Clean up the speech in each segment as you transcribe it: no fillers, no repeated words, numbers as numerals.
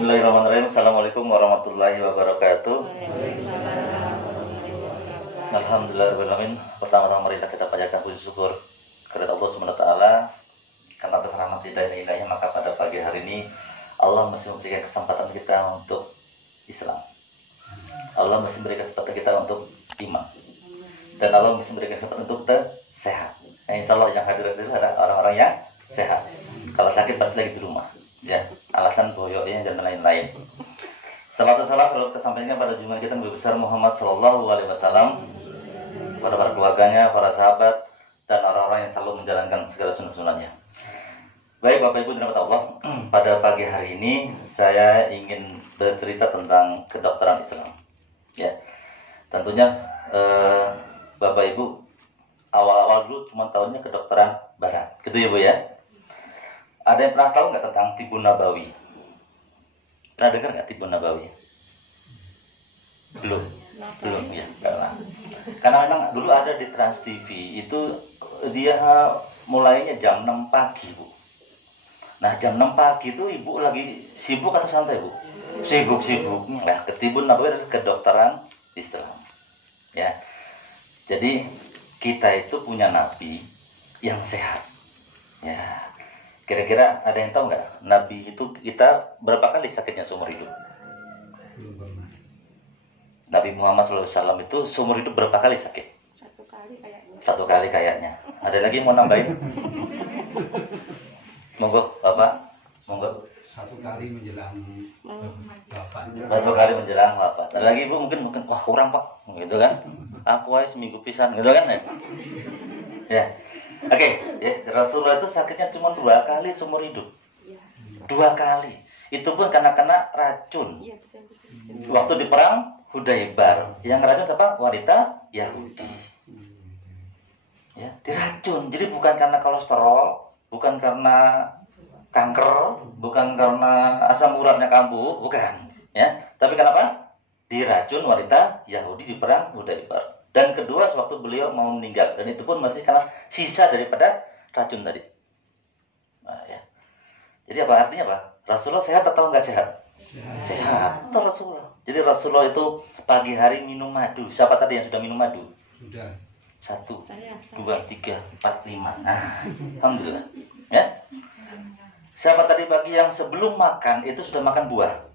Bismillahirrahmanirrahim. Assalamualaikum warahmatullahi wabarakatuh. Alhamdulillahirrahmanirrahim. Pertama-tama marilah kita panjatkan puji syukur kepada Allah SWT karena atas rahmat hidayah maka pada pagi hari ini Allah masih memberikan kesempatan kita untuk Islam. Allah masih memberikan kesempatan kita untuk iman. Dan Allah masih memberikan kesempatan untuk kita sehat. Insya Allah yang hadir adalah orang-orang yang sehat. Kalau sakit pasti lagi di rumah. Ya, alasan boyoknya dan lain-lain. Salawat dan salam perlu kita sampaikan pada junjungan kita Nabi besar Muhammad SAW, kepada para keluarganya, para sahabat, dan orang-orang yang selalu menjalankan segala sunnah-sunnahnya. Baik Bapak Ibu dirahmati Allah, pada pagi hari ini saya ingin bercerita tentang kedokteran Islam. Ya, tentunya Bapak Ibu awal-awal dulu cuma tahunya kedokteran Barat, gitu ya Bu ya. Ada yang pernah tahu nggak tentang Tibun Nabawi? Pernah dengar nggak Tibun Nabawi? Belum ya, enggak. Karena memang dulu ada di Trans TV itu dia mulainya jam 6 pagi Bu. Nah jam 6 pagi itu Ibu lagi sibuk atau santai Bu? Sibuk. Nah Tibun Nabawi adalah kedokteran Islam. Ya, jadi kita itu punya Nabi yang sehat. Ya. Kira-kira ada yang tahu nggak? Nabi itu kita berapa kali sakitnya seumur hidup? Nabi Muhammad SAW itu seumur hidup berapa kali sakit? Satu kali kayaknya. Ada lagi mau nambahin? Monggo, Bapak. Monggo. Satu kali menjelang wafat. Satu kali menjelang wafat. Ada lagi Bu mungkin wah kurang Pak, gitu kan? Aku aja seminggu pisan, gitu kan? Ya. Oke, ya, Rasulullah itu sakitnya cuma 2 kali seumur hidup. 2 kali. Itu pun karena kena racun. Waktu di perang Hudaybar. Yang racun siapa? Wanita Yahudi. Ya, diracun. Jadi bukan karena kolesterol, bukan karena kanker, bukan karena asam uratnya kambuh, bukan. Ya, tapi kenapa? Diracun wanita Yahudi di perang Hudaybar. Dan kedua, sewaktu beliau mau meninggal. Dan itu pun masih karena sisa daripada racun tadi. Nah, ya. Jadi apa artinya Pak? Rasulullah sehat atau enggak sehat? Sehat. Itu Rasulullah. Jadi Rasulullah itu pagi hari minum madu. Siapa tadi yang sudah minum madu? Sudah. 1, 2, 3, 4, 5. Nah, alhamdulillah. Ya. Siapa tadi pagi yang sebelum makan itu sudah makan buah?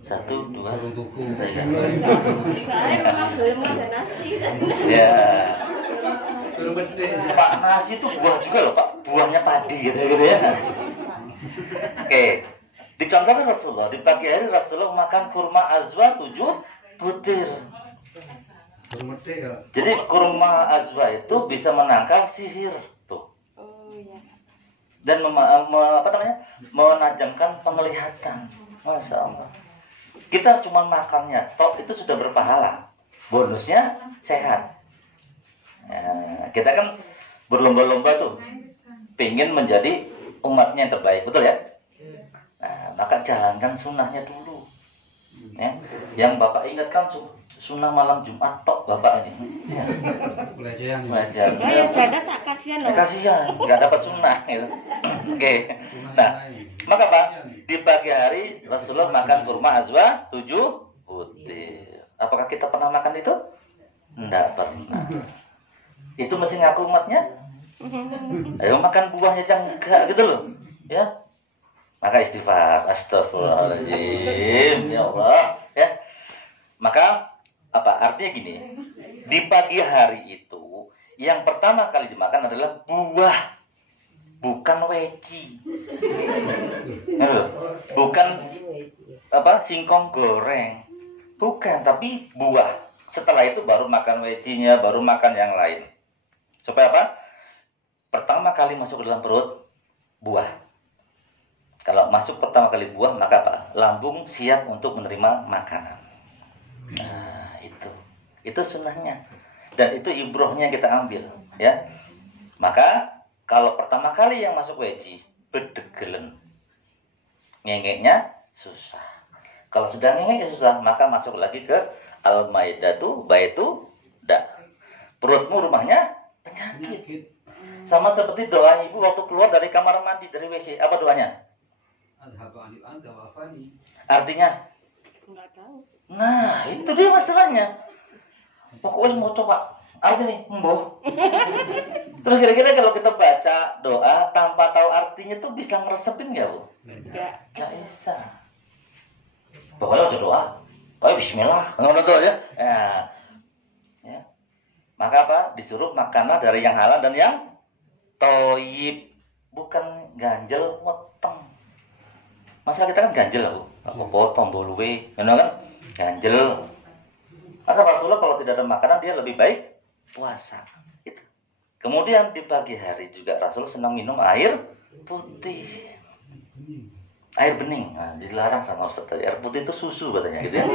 1, 2, 3. Saya memang belum ada nasi. Ya. Berbeda. Pak nasi itu buah juga loh Pak. Buahnya padi gitu ya. Oke. Dicontohkan Rasulullah di pagi hari Rasulullah makan kurma azwa 7 butir. Berbeda ya. Jadi kurma azwa itu bisa menangkal sihir tuh. Oh iya. Dan menajamkan penglihatan. Masya Allah. Kita cuma makannya, top itu sudah berpahala. Bonusnya sehat. Ya, kita kan berlomba-lomba tuh, pengen menjadi umatnya yang terbaik, betul ya? Nah, maka jalankan sunnahnya dulu. Ya, yang Bapak ingatkan sunnah malam Jumat tok Bapak ini. Ya. Belajar. Oh ya janda kasihan loh. Kasihan, nggak dapat sunnah. Gitu. Oke. Nah, maka Pak, di pagi hari Rasulullah makan kurma azwa 7 butir. Apakah kita pernah makan itu? Enggak pernah. Itu mesti ngaku umatnya? Ayo makan buahnya jangan enggak gitu loh. Ya. Maka istighfar, astagfirullahaladzim. Ya Allah, ya. Maka apa artinya gini? Di pagi hari itu yang pertama kali dimakan adalah buah. Bukan weci, bukan singkong goreng, bukan, tapi buah. Setelah itu baru makan wecinya, baru makan yang lain. Supaya apa? Pertama kali masuk ke dalam perut buah. Kalau masuk pertama kali buah, maka apa? Lambung siap untuk menerima makanan. Nah itu sunnahnya. Dan itu ibrohnya yang kita ambil, ya. Maka kalau pertama kali yang masuk weci, bedegelen. Ngengeknya susah. Kalau sudah ngengek susah, maka masuk lagi ke al-maidatu baitu da. Perutmu rumahnya penyakit. Sama seperti doa ibu waktu keluar dari kamar mandi, dari WC. Apa doanya? adhaba anil anta wa afani. Artinya, Enggak tahu. nah itu dia masalahnya. Pokoknya mau coba artinya mboh. Terus kira-kira kalau kita baca doa tanpa tahu artinya tuh bisa ngeresepin nggak, Bu? Enggak. Nggak bisa. Pokoknya baca doa. Oh bismillah. Ngono tuh ya. Ya. Maka apa? Disuruh makanlah dari yang halal dan yang toyib. Bukan ganjel, weteng. Masalah kita kan ganjel, Bu. Apa tombol luwe, kan ganjel. Maka Rasulullah kalau tidak ada makanan dia lebih baik puasa. Itu. Kemudian di pagi hari juga Rasulullah senang minum air putih. Air bening. Nah, dilarang sama Ustaz tadi. Air putih itu susu katanya gitu ya.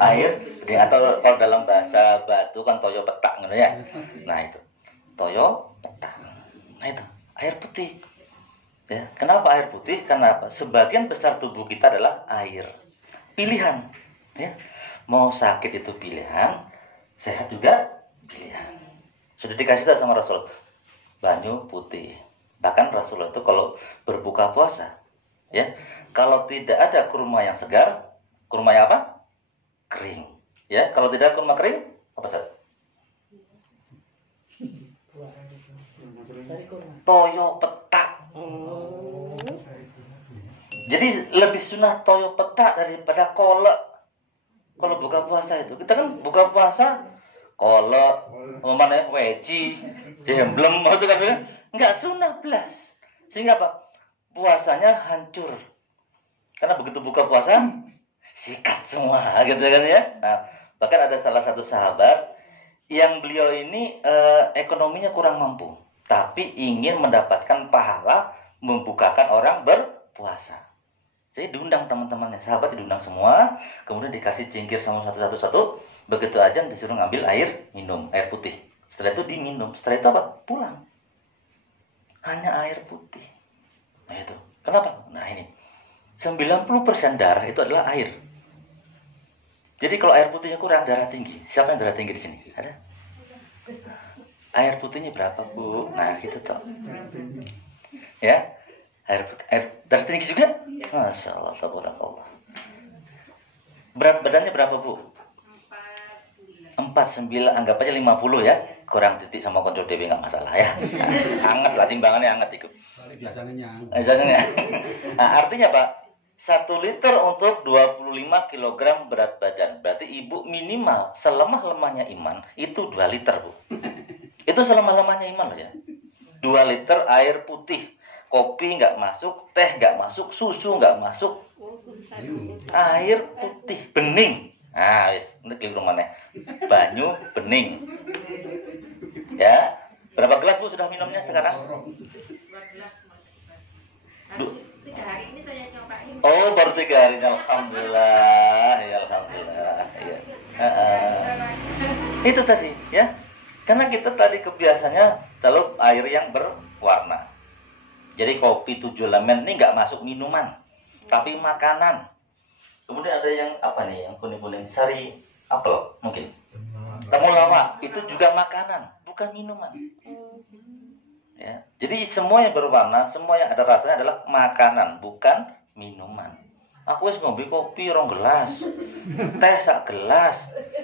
Air bening atau kalau dalam bahasa Batu kan toyo petak gitu ya. Nah itu. Toyo petak. Nah itu, air putih. Ya, kenapa air putih? Karena apa? Sebagian besar tubuh kita adalah air. Pilihan, ya. Mau sakit itu pilihan, sehat juga pilihan. Sudah dikasih tahu sama Rasul, banyu putih. Bahkan Rasulullah itu kalau berbuka puasa, ya, kalau tidak ada kurma yang segar, kurma yang apa? Kering. Ya, kalau tidak ada kurma kering, apa saja? Toyo petak. Jadi lebih sunah toyo petak daripada kolak. Kalau buka puasa itu, kita kan buka puasa kolak, mana weci, jemblem, itu kan nggak sunah belas. Sehingga apa? Puasanya hancur. Karena begitu buka puasa, sikat semua, gitu kan ya. Nah, bahkan ada salah satu sahabat yang beliau ini ekonominya kurang mampu, tapi ingin mendapatkan pahala membukakan orang berpuasa. Jadi diundang teman-temannya, sahabat diundang semua, kemudian dikasih cingkir sama satu-satu, begitu aja disuruh ngambil air minum, air putih. Setelah itu diminum, setelah itu apa? Pulang. Hanya air putih. Nah itu, kenapa? Nah ini, 90% darah itu adalah air. Jadi kalau air putihnya kurang, darah tinggi. Siapa yang darah tinggi di sini? Ada? Air putihnya berapa, Bu? Nah kita tahu. Ya. Air darah tinggi juga? Masya Allah, tabarakallah. Berat badannya berapa, Bu? 49, anggap aja 50 ya. Kurang titik sama kontrol DB nggak masalah ya. Anget lah, timbangannya anget itu. Soalnya biasanya nyang. Biasanya. Nah, artinya Pak, 1 liter untuk 25 kg berat badan. Berarti ibu minimal selemah-lemahnya iman itu 2 liter, Bu. Itu selemah-lemahnya iman loh ya. 2 liter air putih. Kopi nggak masuk, teh nggak masuk, susu nggak masuk, air putih bening. Nah, ini keliru mana? Banyu bening. Ya, berapa gelas Bu sudah minumnya sekarang? 3 hari ini saya nyobain. Oh, baru 3 hari. Alhamdulillah, ya alhamdulillah. Ya. Itu tadi, ya. Karena kita tadi kebiasaannya selalu air yang berwarna. Jadi kopi 7 elemen ini nggak masuk minuman, tapi makanan. Kemudian ada yang apa nih, yang kuning-kuning, sari apel mungkin. Temulawak itu juga makanan, bukan minuman. Ya, jadi semua yang berwarna, semua yang ada rasanya adalah makanan, bukan minuman. Aku wis ngombe kopi 2 gelas, teh 1 gelas,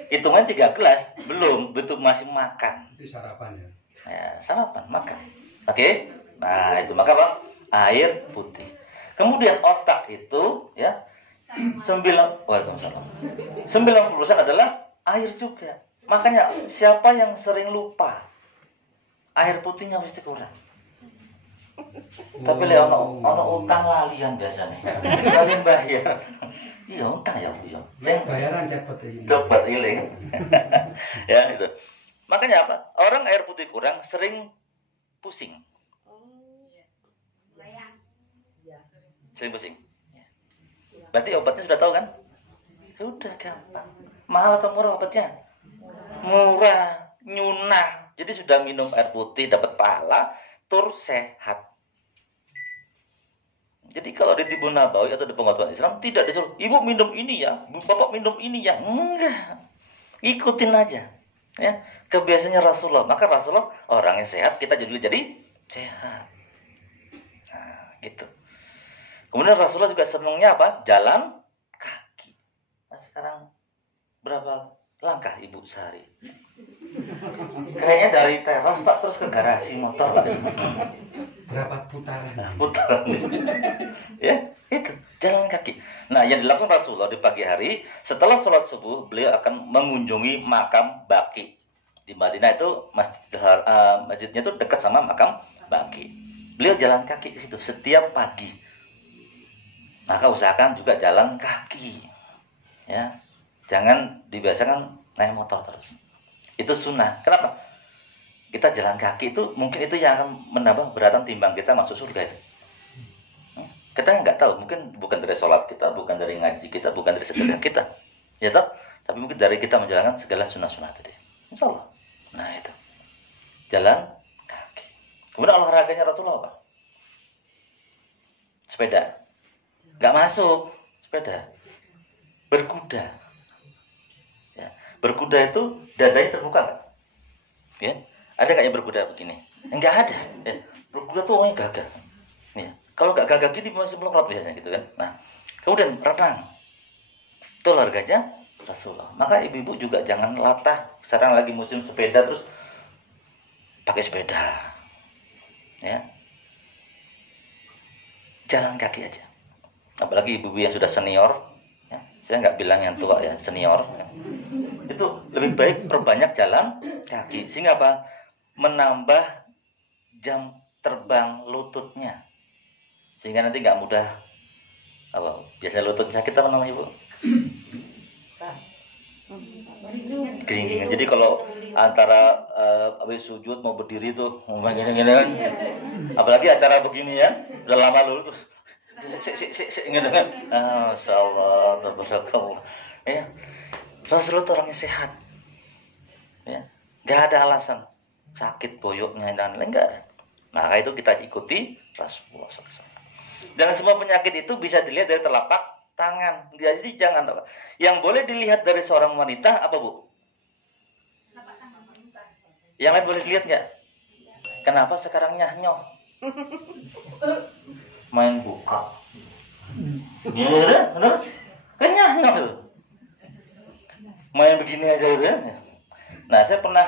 hitungan 3 gelas, belum, betul masih makan. Itu sarapan ya. Ya, sarapan, makan. Oke? Nah, itu maka Bang, air putih. Kemudian otak itu ya 90% adalah air juga. Makanya siapa yang sering lupa air putihnya mesti kurang. Tapi le ono utang lalian biasanya. Lalian bayar. Iya, utang ya, Bu. Bayaran cepet ini. Cepat iling. Ya, itu. Makanya apa? Orang air putih kurang sering pusing. Sering pusing. Berarti obatnya sudah tahu kan? Sudah gampang. Mahal atau murah obatnya? Murah, nyunah. Jadi sudah minum air putih dapat pahala, tur sehat. Jadi kalau di Tibun Nabawi atau di pengetahuan Islam tidak disuruh, ibu minum ini ya, bapak minum ini ya. Enggak. Ikutin aja. Ya, kebiasaannya Rasulullah. Maka Rasulullah orang yang sehat, kita jadi sehat. Nah, gitu. Kemudian Rasulullah juga senangnya apa? Jalan kaki. Nah sekarang berapa langkah ibu sehari? Kayaknya dari teras Pak terus ke garasi motor Pak. Berapa putaran? Putaran. Ya, itu jalan kaki. Nah, yang dilakukan Rasulullah di pagi hari setelah sholat subuh, beliau akan mengunjungi makam Baqi. Di Madinah itu masjidnya itu dekat sama makam Baqi. Beliau jalan kaki ke situ setiap pagi. Maka usahakan juga jalan kaki. Ya. Jangan dibiasakan naik motor terus. Itu sunnah. Kenapa? Kita jalan kaki itu mungkin itu yang akan menambah beratan timbang kita masuk surga itu. Kita nggak tahu, mungkin bukan dari sholat kita, bukan dari ngaji kita, bukan dari sedekah kita, ya toh? Tapi mungkin dari kita menjalankan segala sunnah-sunnah tadi. Insya Allah. Nah itu jalan kaki. Kemudian olahraganya Rasulullah apa? Sepeda. Nggak masuk sepeda. Berkuda. Ya. Berkuda itu dadanya terbuka nggak? Ya. Ada nggak yang berkuda begini? Enggak ada. Ya. Berkuda tuh orangnya gagah. Ya. Kalau nggak gagah gini masih melengkap biasanya gitu kan. Nah, kemudian renang. Itu olahraganya Rasulullah. Maka ibu-ibu juga jangan latah. Sekarang lagi musim sepeda terus pakai sepeda. Ya. Jalan kaki aja. Apalagi ibu-ibu yang sudah senior. Ya. Saya nggak bilang yang tua ya, senior. Ya. Itu lebih baik perbanyak jalan kaki. Sehingga apa? Menambah jam terbang lututnya. Sehingga nanti nggak mudah apa? Biasanya lutut sakit apa namanya ibu? Geringan. Jadi kalau antara habis sujud mau berdiri tuh gini kan. Apalagi acara begini ya, udah lama lu terus gitu kan. Masyaallah, tabarakallah. Ya. Rasulullah itu orangnya sehat. Ya. Enggak ada alasan sakit boyoknya dan lain enggak ada. Nah, itu kita ikuti Rasulullah SAW. Dan semua penyakit itu bisa dilihat dari telapak tangan. Jadi jangan apa. Yang boleh dilihat dari seorang wanita apa Bu? Yang lain boleh dilihat nggak? Kenapa sekarang nyah-nyoh? Main buka. Iya, benar? Kan nyah-nyoh tuh. Main begini aja gitu ya. Nah, saya pernah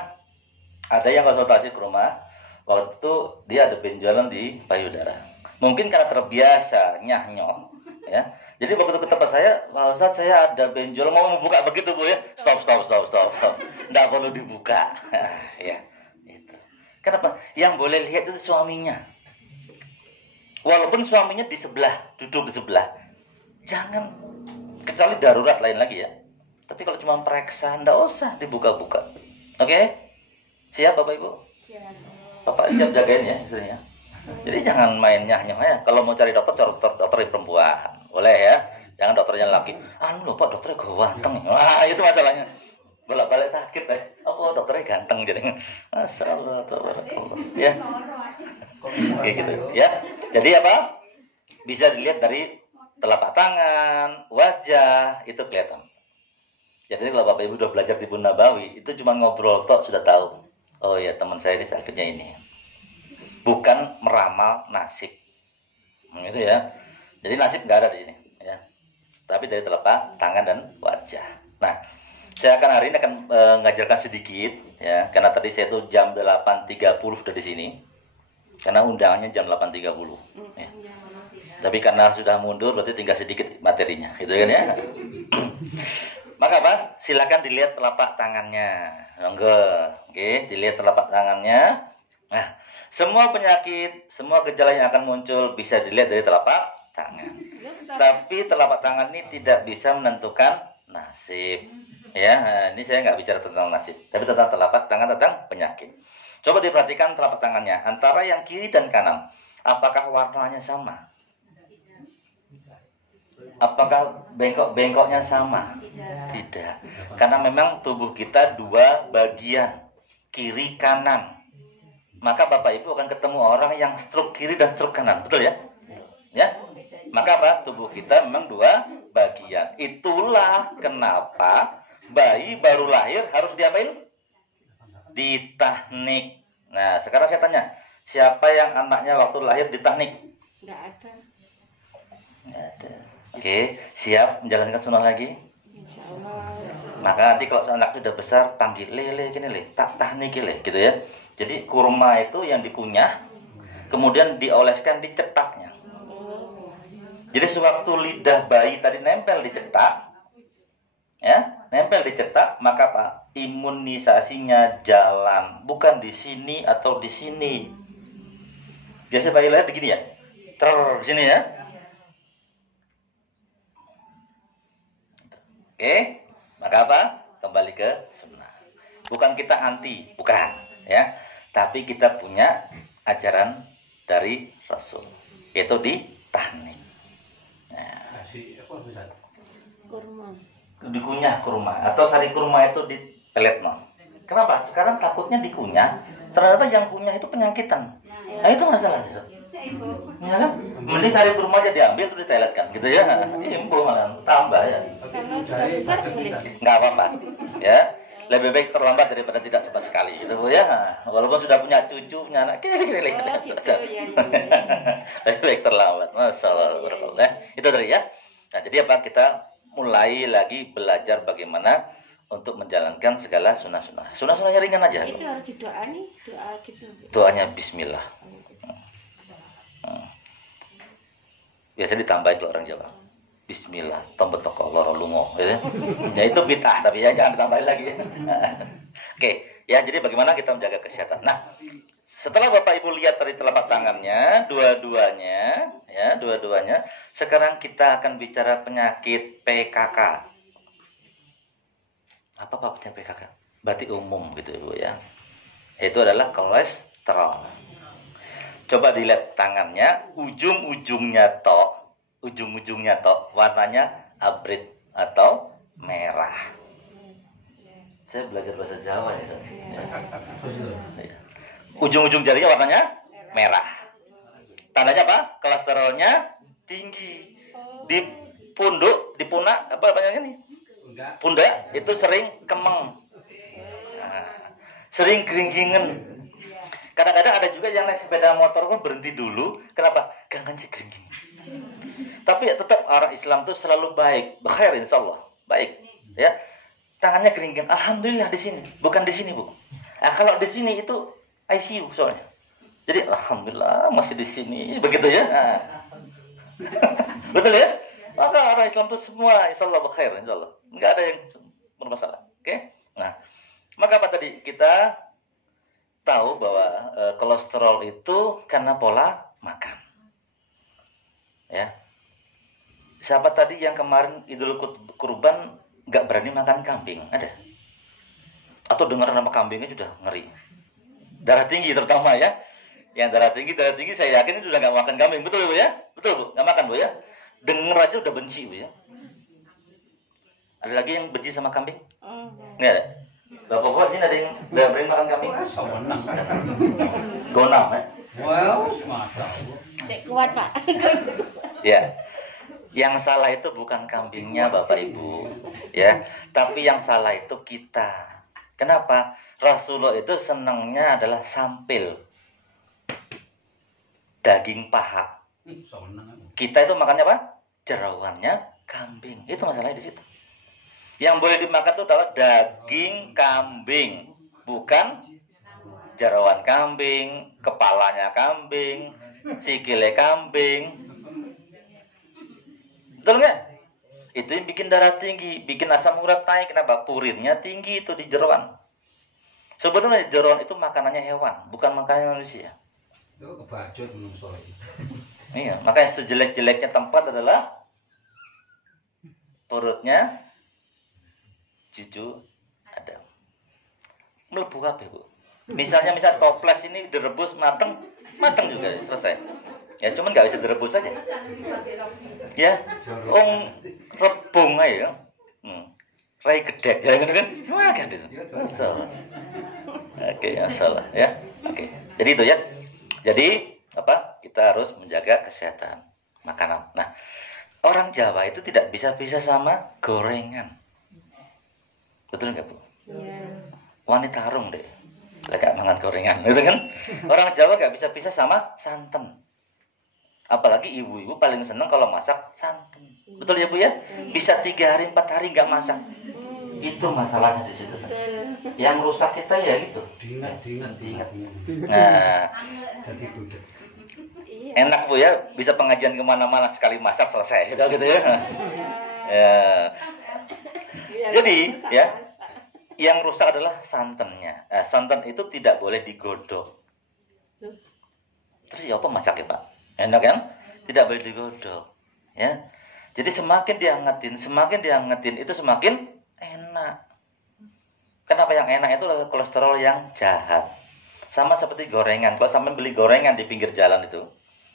ada yang konsultasi ke rumah. Waktu itu dia ada benjolan di payudara. Mungkin karena terbiasa nyah-nyoh, ya. Jadi waktu itu ke tempat saya, Pak Ustadz saya ada benjol mau membuka begitu Bu ya. Stop. Nggak perlu dibuka. Ya, itu. Kenapa? Yang boleh lihat itu suaminya. Walaupun suaminya di sebelah, duduk di sebelah. Jangan, kecuali darurat lain lagi ya. Tapi kalau cuma periksa, nggak usah dibuka-buka. Oke? Siap Bapak Ibu? Bapak siap jagain ya istrinya. Jadi jangan main nyah-nyah ya. Kalau mau cari dokter yang perempuan. Boleh ya. Jangan dokternya laki. Anu Pak dokternya ganteng. Wah, itu masalahnya. Bolak-balik sakit ya. Oh, dokternya ganteng jadi. Masyaallah, tabarakallah. Ya. Oke gitu. Ya. Jadi apa? Bisa dilihat dari telapak tangan, wajah, itu kelihatan. Jadi kalau Bapak Ibu udah belajar di Bun Nabawi, itu cuma ngobrol tok sudah tahu. Oh ya, teman saya ini sakitnya ini. Bukan meramal nasib, gitu ya. Jadi nasib nggak ada di sini, ya. Tapi dari telapak tangan dan wajah. Nah, saya akan hari ini akan mengajarkan sedikit, ya. Karena tadi saya tuh jam 8.30 udah di sini, karena undangannya jam 8.30. Ya. Tapi karena sudah mundur, berarti tinggal sedikit materinya, gitu kan ya. Maka apa? Silakan dilihat telapak tangannya, oke, dilihat telapak tangannya. Nah. Semua penyakit, semua gejala yang akan muncul bisa dilihat dari telapak tangan. Tapi telapak tangan ini tidak bisa menentukan nasib. Ya, ini saya nggak bicara tentang nasib, tapi tentang telapak tangan, tentang penyakit. Coba diperhatikan telapak tangannya, antara yang kiri dan kanan. Apakah warnanya sama? Apakah bengkok-bengkoknya sama? Tidak. Karena memang tubuh kita dua bagian, kiri kanan. Maka Bapak Ibu akan ketemu orang yang stroke kiri dan stroke kanan, betul ya? Ya. Maka apa? Tubuh kita memang dua bagian. Itulah kenapa bayi baru lahir harus diapain? Ditahnik. Nah, sekarang saya tanya, siapa yang anaknya waktu lahir ditahnik? Enggak ada. Ada. Oke, siap menjalankan sunnah lagi? Insya Allah. Maka nanti kalau anak sudah besar panggil lele gini le, tak niki le, gitu ya. Jadi kurma itu yang dikunyah, kemudian dioleskan di cetaknya. Jadi sewaktu lidah bayi tadi nempel di cetak, ya, nempel di cetak, maka Pak, imunisasinya jalan, bukan di sini atau di sini. Biasa bayi lahir begini ya, di sini ya. Oke, maka apa? Kembali ke sunnah. Bukan kita anti, bukan, ya. Tapi kita punya ajaran dari Rasul, yaitu di tahnik. Nah, Kasih apa bisa? Kurma. dikunyah kurma atau sari kurma itu dipelet no. Kenapa? Sekarang takutnya dikunyah, ternyata yang kunyah itu penyakitan. Nah itu masalahnya. Ya kan? Mending sari kurma aja diambil terus diteletkan, gitu ya. Impuh malah tambah ya. Kalau sudah besar boleh. Nggak apa-apa, ya. Lebih baik terlambat daripada tidak sama sekali, gitu Bu ya. Walaupun sudah punya cucu, punya anak, kira-kira Oh gitu ya. lebih baik terlambat. Masalah ya. Itu tadi ya. Nah jadi apa? Kita mulai lagi belajar bagaimana untuk menjalankan segala sunnah-sunnah. Sunnah-sunnahnya ringan aja. Itu harus didoa nih, doa gitu. Doanya Bismillah. Biasa ditambahin kalau orang Jawa. Bismillah, tombet toko loro lungo. Ya itu bid'ah, tapi ya jangan ditambahin lagi. Oke, ya jadi bagaimana kita menjaga kesehatan. Nah, setelah Bapak Ibu lihat dari telapak tangannya, dua-duanya, ya, dua-duanya. Sekarang kita akan bicara penyakit PKK. Apa penyakit PKK? Berarti umum gitu Bu ya. Itu adalah kolesterol. Coba dilihat tangannya, ujung-ujungnya warnanya abrit atau merah. Saya belajar bahasa Jawa ya. Ya. Ujung-ujung jarinya warnanya merah. Tandanya apa? Kolesterolnya tinggi. Di punduk, di punak, apa namanya nih? Pundak itu sering kemeng. Nah, sering keringkingan. Kadang-kadang ada juga yang naik sepeda motor pun berhenti dulu. Kenapa? Gangan sih keringking. Tapi ya tetap orang Islam itu selalu baik. Bakhair insyaallah. Baik. Ya. Tangannya keringking. Alhamdulillah di sini. Bukan di sini, Bu. Nah, kalau di sini itu ICU soalnya. Jadi alhamdulillah masih di sini. Begitu ya. Nah. Betul ya? Maka orang Islam itu semua insyaallah bakhair insyaallah. Enggak ada yang bermasalah. Oke? Nah, maka apa tadi? Kita tahu bahwa kolesterol itu karena pola makan. Ya. Siapa tadi yang kemarin Idul Kurban nggak berani makan kambing? Ada? Atau dengar nama kambingnya sudah ngeri. Darah tinggi terutama ya. Yang darah tinggi saya yakin itu sudah nggak makan kambing. Betul Bu ya? Betul Bu? Nggak makan Bu ya? Dengar aja udah benci Bu ya. Ada lagi yang benci sama kambing? Nggak ada? Bapak-bapak sini ada yang udah berani makan kambing? Semenang. Gonam ya? Wow, masa. Cek kuat Pak. Ya. Yang salah itu bukan kambingnya Bapak Ibu, ya. Tapi yang salah itu kita. Kenapa? Rasulullah itu senangnya adalah sampil. Daging paha. Kita itu makannya apa? Jerawannya kambing. Itu masalahnya di situ. Yang boleh dimakan itu adalah daging kambing, bukan jerawan kambing, kepalanya kambing, sikile kambing. Betul nggak? Itu yang bikin darah tinggi, bikin asam urat naik. Kenapa? Purinnya tinggi itu di jerawan. Sebetulnya jerawan itu makanannya hewan, bukan makanan manusia. Itu kebacut menungso iki. Iya, makanya sejelek-jeleknya tempat adalah perutnya cucu Adam. Melebu kabeh, Bu. Misal toples ini direbus mateng juga selesai. Ya cuman nggak bisa direbus saja. Ya, rebung aja. Rai gedek ya kan? Wah, kan itu. Oke, salah ya. Oke. Jadi itu ya. Jadi apa? Kita harus menjaga kesehatan makanan. Nah, orang Jawa itu tidak bisa sama gorengan. Betul nggak Bu? Iya. Wanita harum deh. Gak makan gorengan, gitu kan? Orang Jawa nggak bisa sama santan. Apalagi ibu-ibu paling seneng kalau masak santan. Betul ya Bu ya? Bisa 3 hari 4 hari nggak masak. Itu masalahnya di situ. Yang rusak kita ya gitu. Diingat. Nah, Jadi gudeg. Iya. enak Bu ya, bisa pengajian kemana-mana sekali masak selesai. Udah gitu ya. Ya. Biar Jadi, masak, ya. masak. Yang rusak adalah santannya. Santan itu tidak boleh digodok. Terus ya apa masaknya Pak? Enak kan? Tidak boleh digodok. Ya. Jadi semakin diangetin itu semakin enak. Kenapa yang enak itu adalah kolesterol yang jahat. Sama seperti gorengan. Kalau sampai beli gorengan di pinggir jalan itu,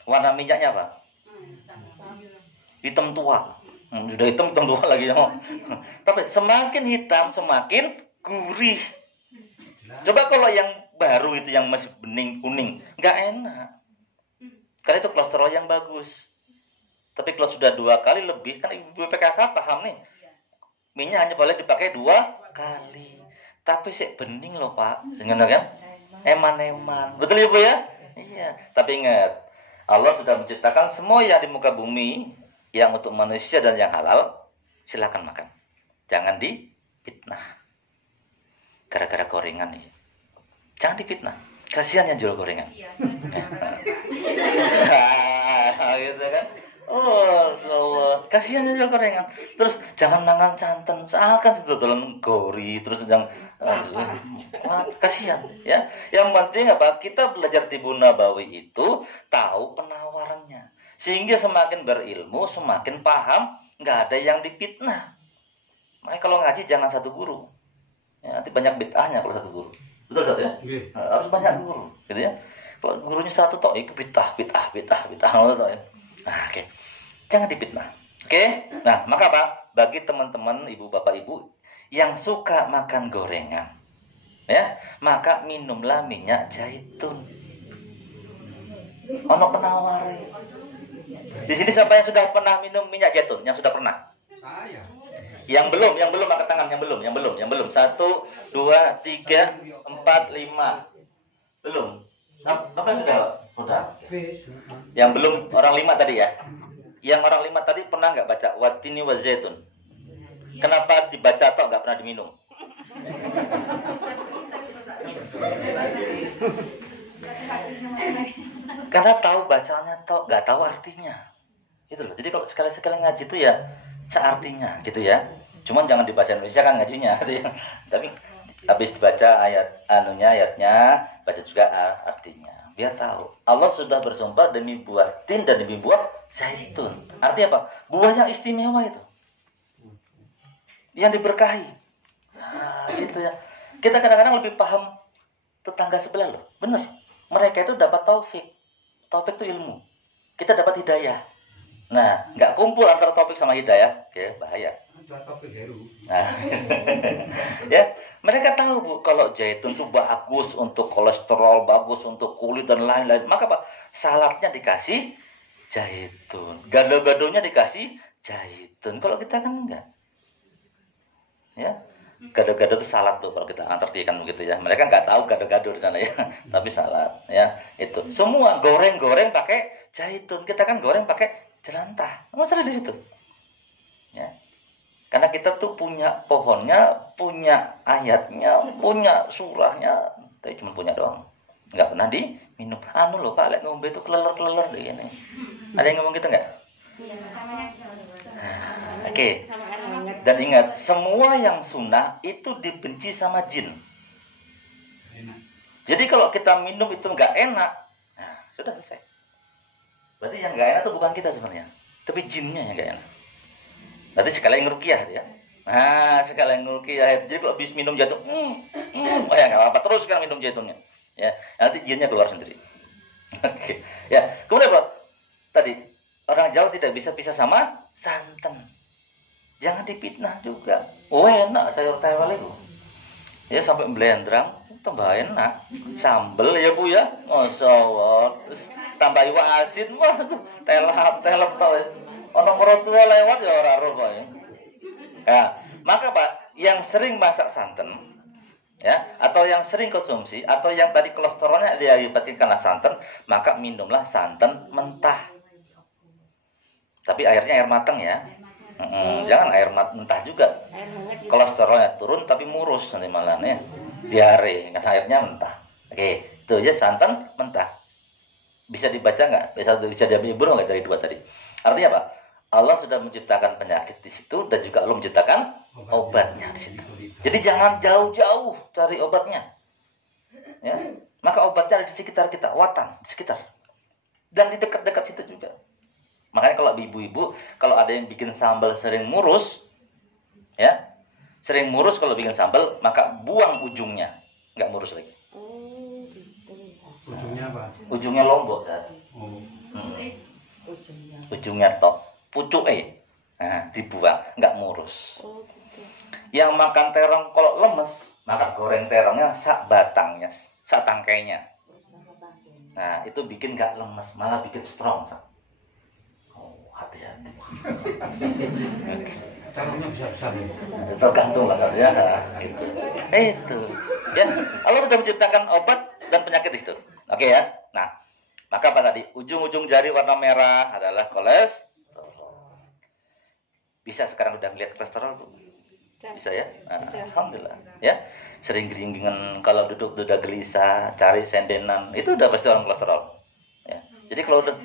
warna minyaknya apa? Hitam tua. Sudah hitam tua lagi ya. Tapi semakin hitam semakin gurih. Coba kalau yang baru itu yang masih bening kuning, nggak enak. Karena itu kolesterol yang bagus. Tapi kalau sudah 2 kali lebih, kan ibu PKK paham nih. Minyak hanya boleh dipakai 2 kali. Tapi sih bening loh Pak, dengar kan? Eman-eman, betul ya Bu ya? Iya. Tapi ingat, Allah sudah menciptakan semua yang di muka bumi, yang untuk manusia dan yang halal, silakan makan. Jangan difitnah. Gara-gara gorengan nih. Jangan difitnah. Kasihan yang jual gorengan. Iya, Gitu kan? Oh, Allah. Kasihan yang jual gorengan. Terus jangan makan santan. Seakan sedodolan gori. Terus jangan kasihan ya. Yang penting apa? Kita belajar Tibu Nabawi itu tahu penawarannya. Sehingga semakin berilmu, semakin paham, nggak ada yang difitnah. Makanya kalau ngaji jangan satu guru. Ya, nanti banyak bid'ahnya kalau satu guru. Betul Ustaz ya? Nah, harus banyak guru, gitu ya. Kalau gurunya satu tok, itu bid'ah. Nah, oke. Jangan difitnah. Oke? Nah, maka apa? Bagi teman-teman, ibu bapak ibu yang suka makan gorengan, ya, maka minumlah minyak zaitun. Ono penawar. Di sini siapa yang sudah pernah minum minyak zaitun? Yang sudah pernah? Saya. Yang belum angkat tangan, yang belum. 1, 2, 3, 4, 5. Belum. Apa sudah? Yang belum orang 5 tadi ya. Yang orang 5 tadi pernah nggak baca watini wa zaitun? Kenapa dibaca atau nggak pernah diminum? Karena tahu bacanya atau nggak tahu artinya. Gitu loh. Jadi kalau sekali-sekali ngaji itu ya seartinya gitu ya. Cuman jangan dibaca Indonesia kan ngajinya gitu ya. Tapi habis dibaca ayatnya, baca juga artinya. Biar tahu. Allah sudah bersumpah demi buah tin dan demi buah zaitun. Artinya apa? Buah yang istimewa itu. Yang diberkahi. Nah, gitu ya. Kita kadang-kadang lebih paham tetangga sebelah loh. Benar. Mereka itu dapat taufik. Taufik itu ilmu. Kita dapat hidayah. Nah, nggak kumpul antara taufik sama hidayah, oke, bahaya. Nah, ya, mereka tahu Bu, kalau zaitun itu bagus untuk kolesterol, bagus untuk kulit dan lain-lain. Maka Pak, saladnya dikasih zaitun, gado-gadonya dikasih zaitun. Kalau kita kan enggak, ya, gado-gado itu salad tuh kalau kita ngerti kan begitu ya. Mereka nggak tahu gado-gado di sana ya, tapi salad, ya, itu. Semua goreng-goreng pakai zaitun. Kita kan goreng pakai jelantah. Masalah di situ, ya. Karena kita tuh punya pohonnya, punya ayatnya, punya surahnya, tapi cuma punya doang. Nggak pernah diminum. Anu loh Pak, lek ngombe itu keleler-keleler deh ini. Ada yang ngomong gitu nggak? Oke. Dan ingat, semua yang sunnah itu dibenci sama jin. Jadi kalau kita minum itu nggak enak, nah sudah selesai. Berarti yang nggak enak itu bukan kita sebenarnya, tapi jinnya yang nggak enak. Berarti sekalian ngeruqyah ya. Nah, sekalian ngeruqyah. Jadi kalau habis minum zaitun, oh ya nggak apa-apa, terus kan minum zaitunnya. Ya, nanti jinnya keluar sendiri. Oke. Ya, kemudian Pak, tadi orang Jawa tidak bisa pisah sama santan. Jangan dipitnah juga. Oh enak sayur tewel itu. Ya sampai blendrang, tambah enak. Sambel ya Bu ya. Masya Allah. Terus tambah iwak asin, wah telap tau. Orang mertua lewat ya orang roh ya. Ya, maka Pak, yang sering masak santan, ya, atau yang sering konsumsi, atau yang tadi kolesterolnya diakibatkan karena santan, maka minumlah santan mentah. Tapi airnya air matang ya. Jangan air mentah juga. Air hangat gitu. Kolesterolnya turun tapi murus nanti malah ya. Diare karena airnya mentah. Oke, itu aja santan mentah. Bisa dibaca nggak? Bisa diambil nggak dari dua tadi? Artinya apa? Allah sudah menciptakan penyakit di situ dan juga Allah menciptakan obatnya di situ. Jadi jangan jauh-jauh cari obatnya. Ya, maka obatnya ada di sekitar kita, watan di sekitar. Dan di dekat-dekat situ juga. Makanya kalau ibu-ibu, kalau ada yang bikin sambal sering murus, ya, sering murus kalau bikin sambal, maka buang ujungnya, nggak murus lagi. Oh, gitu. Ujungnya apa? Ujungnya lombok, kan? Oh. Ujungnya. Ujungnya tok, pucuke, nah, dibuang, nggak murus. Oh, gitu. Yang makan terong kalau lemes, maka goreng terongnya sak batangnya, sak tangkainya. Nah, itu bikin nggak lemes, malah bikin strong. Oh, hati-hati. Caranya besar-besar ya. Tergantung lah saja. Gitu. Itu. Ya, Allah sudah menciptakan obat dan penyakit itu. Oke ya. Nah, maka apa tadi? Ujung-ujung jari warna merah adalah kolesterol. Bisa sekarang udah melihat kolesterol tuh? Bisa ya? Nah, alhamdulillah. Ya. Sering geringgingan kalau duduk udah gelisah, cari sendenan, itu udah pasti orang kolesterol. Ya. Jadi kalau udah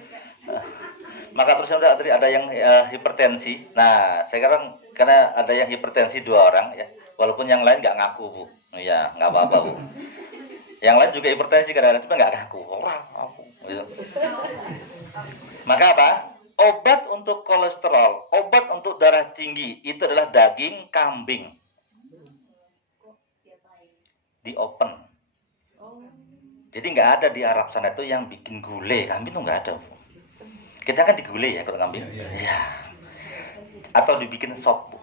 maka terusnya udah ada yang hipertensi. Nah, sekarang karena ada yang hipertensi 2 orang ya, walaupun yang lain nggak ngaku bu, ya nggak apa-apa bu. Yang lain juga hipertensi kadang-kadang cuma nggak ngaku, orang aku. Gitu. Maka apa? Obat untuk kolesterol, obat untuk darah tinggi itu adalah daging kambing. Di open. Jadi nggak ada di Arab sana itu yang bikin gulai kambing itu nggak ada. Kita kan digulai ya kalau kambing. Iya. Atau dibikin sop, bu.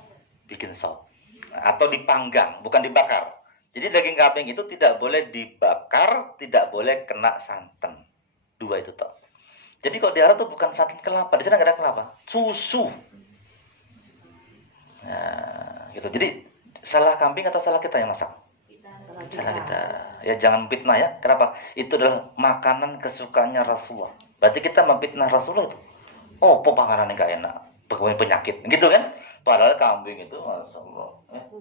Bikin sop. Atau dipanggang, bukan dibakar. Jadi daging kambing itu tidak boleh dibakar, tidak boleh kena santan. 2 itu toh. Jadi kalau di Arab itu bukan santan kelapa, di sana nggak ada kelapa, susu. Nah, gitu. Jadi salah kambing atau salah kita yang masak? Salah kita. Ya jangan fitnah ya. Kenapa? Itu adalah makanan kesukaannya Rasulullah. Berarti kita memfitnah Rasulullah itu. Oh, makanan yang gak enak, pokoknya penyakit, gitu kan? Padahal kambing itu, masya Allah,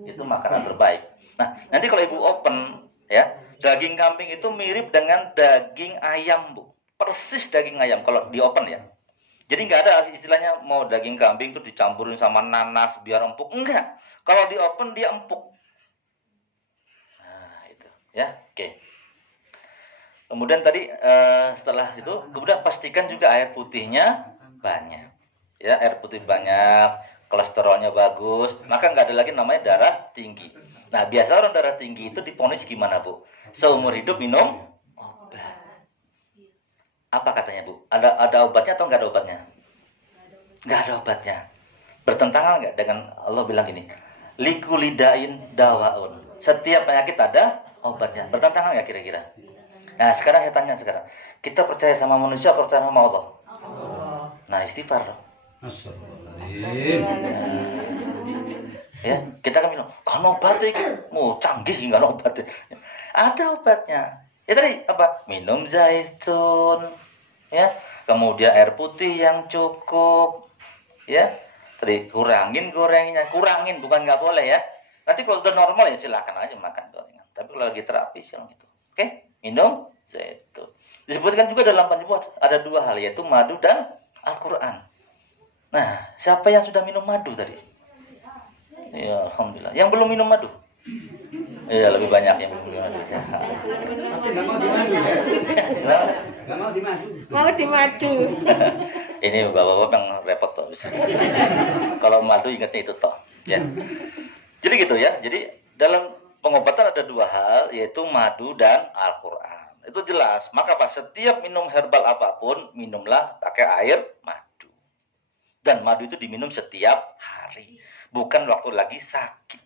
itu makanan terbaik. Nah, nanti kalau ibu open, ya, daging kambing itu mirip dengan daging ayam, bu. Persis daging ayam kalau di open ya. Jadi nggak ada istilahnya mau daging kambing itu dicampurin sama nanas biar empuk, enggak. Kalau di open dia empuk. Nah, itu, ya, oke. Kemudian tadi setelah itu, kemudian pastikan juga air putihnya banyak. Ya, air putih banyak, kolesterolnya bagus, maka nggak ada lagi namanya darah tinggi. Nah, biasa orang darah tinggi itu diponis gimana, Bu? Seumur hidup minum obat. Apa katanya, Bu? Ada obatnya atau nggak ada obatnya? Nggak ada obatnya. Bertentangan nggak dengan Allah bilang gini, likulidain dawaun. Setiap penyakit ada obatnya. Bertentangan nggak kira-kira? Nah, sekarang saya tanya sekarang. Kita percaya sama manusia, percaya sama Allah? Nah, istighfar. Ya, kita kan bilang, kan obatnya mau canggih nggak obatnya. Ada obatnya. Ya tadi apa? Minum zaitun, ya. Kemudian air putih yang cukup, ya. Tadi kurangin gorengnya, kurangin bukan nggak boleh ya. Nanti kalau udah normal ya silakan aja makan gorengan. Tapi kalau lagi terapi yang gitu, oke? Minum zaitun. Disebutkan juga dalam Panjibuat ada 2 hal, yaitu madu dan Al-Quran. Nah, siapa yang sudah minum madu tadi? Ya, alhamdulillah. Yang belum minum madu? Iya, lebih banyak yang belum minum madu. Tapi nggak mau dimadu ya? Nggak mau dimadu. Mau dimadu. Ini bapak-bapak yang repot toh. Kalau madu ingatnya itu toh. Ya. Jadi gitu ya. Jadi dalam pengobatan ada 2 hal, yaitu madu dan Al-Quran. Itu jelas. Maka Pak, setiap minum herbal apapun, minumlah pakai air madu. Dan madu itu diminum setiap hari. Bukan waktu lagi sakit.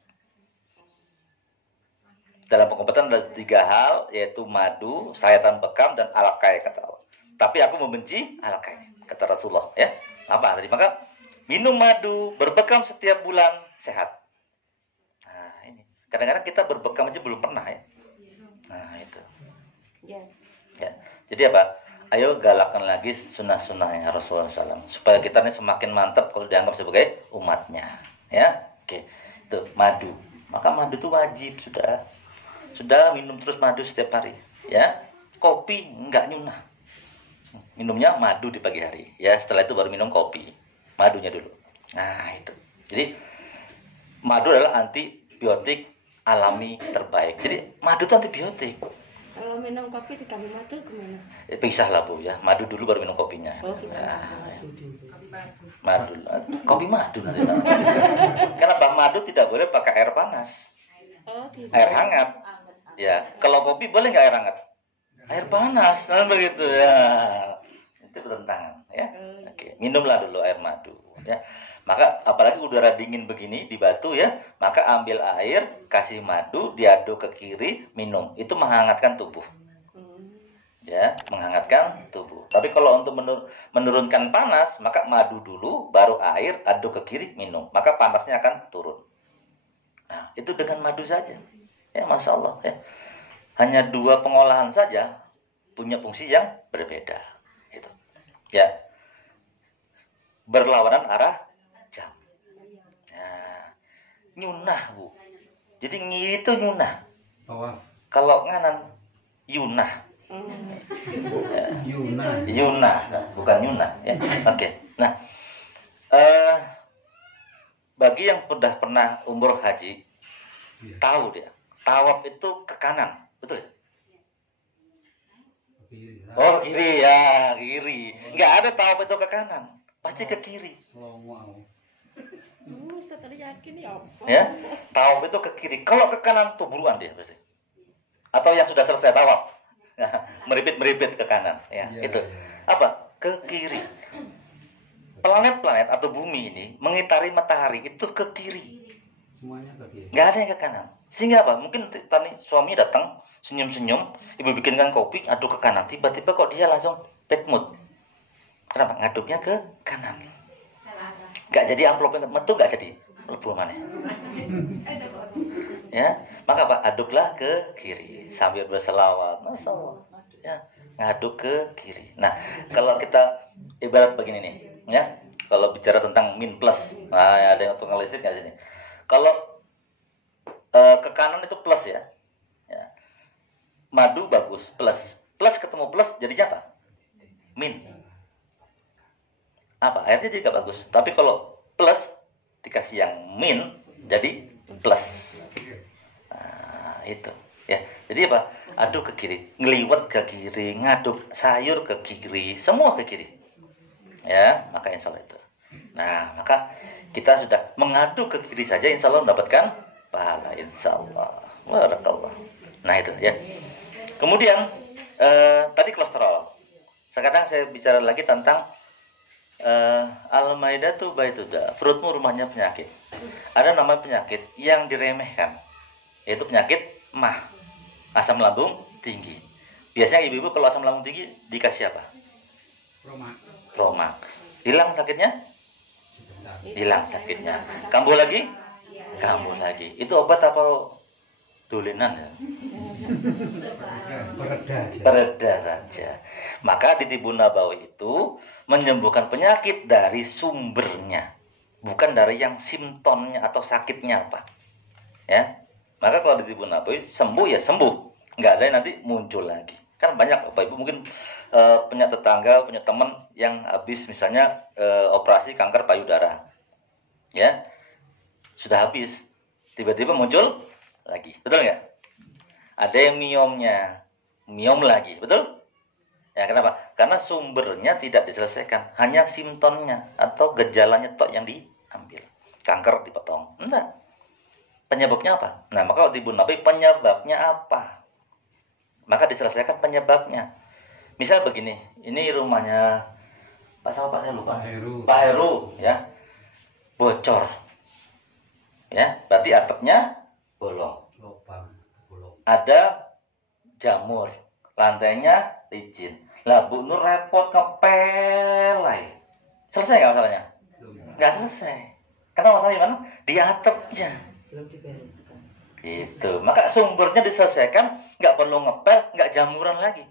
Dalam pengobatan ada 3 hal, yaitu madu, sayatan bekam, dan alakai, kata Allah. Tapi aku membenci alakai, kata Rasulullah. Ya, apa tadi? Maka minum madu, berbekam setiap bulan, sehat. Nah, ini. Kadang-kadang kita berbekam aja belum pernah ya. Nah, itu. Ya. Ya. Jadi apa? ayo galakan lagi sunnah-sunnahnya Rasulullah SAW supaya kita ini semakin mantap kalau dianggap sebagai umatnya. Ya, oke. Itu madu. Maka madu itu wajib sudah minum terus madu setiap hari. Ya, kopi enggak nyunah. Minumnya madu di pagi hari. Ya, setelah itu baru minum kopi. Madunya dulu. Nah itu. Jadi madu adalah antibiotik alami terbaik. Jadi madu itu antibiotik. Kalau minum kopi ditambah madu gimana? Pisah lah Bu ya. Madu dulu baru minum kopinya. Oh, gimana? Madu. Kopi madu nanti. Kenapa madu tidak boleh pakai air panas? Oh, gitu. Air hangat. Ya. Kalau kopi boleh nggak air hangat? Air panas. Nah, begitu ya. Itu bertentangan ya. Oke. Minumlah dulu air madu ya. Maka apalagi udara dingin begini di Batu ya, maka ambil air, kasih madu, diaduk ke kiri, minum. Itu menghangatkan tubuh. Ya, menghangatkan tubuh. Tapi kalau untuk menurunkan panas, maka madu dulu, baru air, aduk ke kiri, minum. Maka panasnya akan turun. Nah, itu dengan madu saja. Ya, Masya Allah ya. Hanya 2 pengolahan saja punya fungsi yang berbeda. Gitu. Ya. Berlawanan arah jam. Nah, nyunah Bu. Jadi itu nyunah. Kalau nganan yunah. Yunah, nah, bukan nyunah ya. Oke. Nah, bagi yang sudah pernah umroh haji, tahu dia, tawaf itu ke kanan, betul ya? Oh kiri ya, kiri. Nggak ada tawaf itu ke kanan, pasti ke kiri. Setelah yakin ya. Ya, tawaf itu ke kiri. Kalau ke kanan tuh buruan dia pasti. Atau yang sudah selesai tawaf, meripit ke kanan. Ya, itu apa? Ke kiri. Planet-planet atau bumi ini mengitari matahari itu ke kiri. Semuanya ke kiri. Nggak ada yang ke kanan. Sehingga apa? Mungkin tadi suami datang senyum-senyum, ibu bikinkan kopi, aduk ke kanan. Tiba-tiba kok dia langsung bad mood. Kenapa? Ngaduknya ke kanan. Nggak jadi amplopnya metu, nggak jadi lebumannya. Ya, maka apa? Aduklah ke kiri sambil berselawat. Masya Allah. Ya, ngaduk ke kiri. Nah, kalau kita ibarat begini nih, ya. Kalau bicara tentang min plus, nah ada yang tukang listrik nggak sini? Kalau ke kanan itu plus ya. Ya. Madu bagus, plus. Plus ketemu plus jadinya apa? Min. Apa? Akhirnya jadi gak bagus. Tapi kalau plus dikasih yang min jadi plus. Nah, itu ya. Jadi apa? Aduk ke kiri, ngeliwat ke kiri, ngaduk sayur ke kiri, semua ke kiri. Ya, maka insya Allah itu. Nah, maka kita sudah mengaduk ke kiri saja, insya Allah mendapatkan pahala, insya Allah. Barakallah. Nah itu ya. Kemudian tadi kolesterol. Sekarang saya bicara lagi tentang al-maidatu baituda. Perutmu rumahnya penyakit. Ada nama penyakit yang diremehkan, yaitu penyakit mah, asam lambung tinggi. Biasanya ibu-ibu kalau asam lambung tinggi dikasih apa? Promax. Hilang sakitnya? Hilang sakitnya. Kambuh lagi? Kambuh lagi. Itu obat apa dolinan ya? Pereda saja. Maka di Tibun Nabawi itu menyembuhkan penyakit dari sumbernya, bukan dari yang simptomnya atau sakitnya apa. Ya. Maka kalau di Tibun Nabawi sembuh ya sembuh, nggak ada yang nanti muncul lagi. Kan banyak Bapak Ibu mungkin punya tetangga, punya teman yang habis misalnya operasi kanker payudara. Ya. Sudah habis, tiba-tiba muncul lagi. Betul nggak? Ada yang miom lagi, betul? Ya, kenapa? Karena sumbernya tidak diselesaikan, hanya simptomnya atau gejalanya tok yang diambil. Kanker dipotong. Enggak. Penyebabnya apa? Nah, maka waktu Ibu Nabi penyebabnya apa? Maka diselesaikan penyebabnya. Misal begini, ini rumahnya Pak sama Pak saya lupa. Pak Heru, ya. Bocor. Ya, berarti atapnya bolong. Ada jamur, lantainya licin. Lah Bu Nur repot ngepelai. Selesai nggak masalahnya? Nggak selesai. Karena masalahnya gimana? Di atapnya. Belum dibereskan. Gitu. Maka sumbernya diselesaikan, nggak perlu ngepel, nggak jamuran lagi.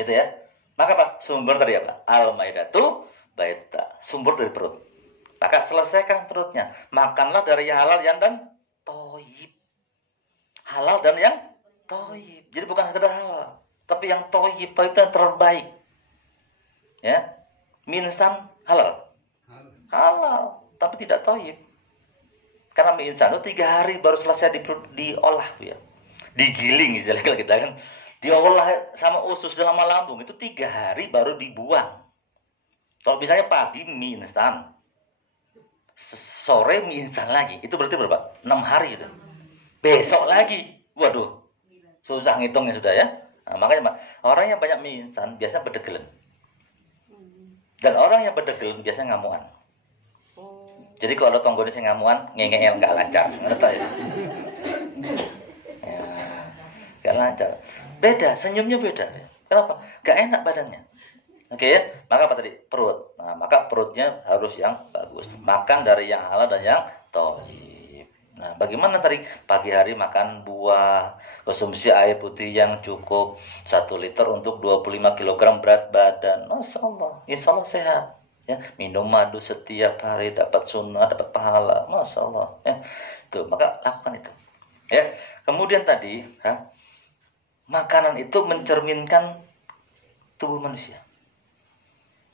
Gitu ya. Maka apa? Sumber dari apa? Al-maidatu baita. Sumber dari perut. Maka selesaikan perutnya. Makanlah dari yang halal yang dan toyib. Halal dan yang toyib. Jadi bukan sekedar halal, tapi yang toyib. Toyib itu yang terbaik. Ya. Mie instan halal. Halal, tapi tidak toyib. Karena mie instan itu 3 hari baru selesai diolah, ya. Digiling istilahnya kita kan. Diolah sama usus dalam lambung itu 3 hari baru dibuang. Kalau misalnya pagi mie instan, sore mie instan lagi, itu berarti berapa? 6 hari itu. Besok lagi, waduh, susah ngitungnya sudah ya. Nah, makanya orang yang banyak mie instan biasanya bedegelen. Dan orang yang bedegelen biasanya ngamuan. Jadi kalau ada tonggolnya yang ngamuan, ngengel nggak lancar, ngerti ya? Ya, nggak lancar. Beda, senyumnya beda. Kenapa? Gak enak badannya. Oke ya, maka apa tadi? Perut. Nah, maka perutnya harus yang bagus. Makan dari yang halal dan yang thayyib. Nah, bagaimana tadi? Pagi hari makan buah, konsumsi air putih yang cukup 1 liter untuk 25 kg berat badan. Masya Allah, insya Allah sehat. Ya, minum madu setiap hari, dapat sunnah, dapat pahala. Masya Allah. Ya, itu, maka lakukan itu. Ya, kemudian tadi, makanan itu mencerminkan tubuh manusia.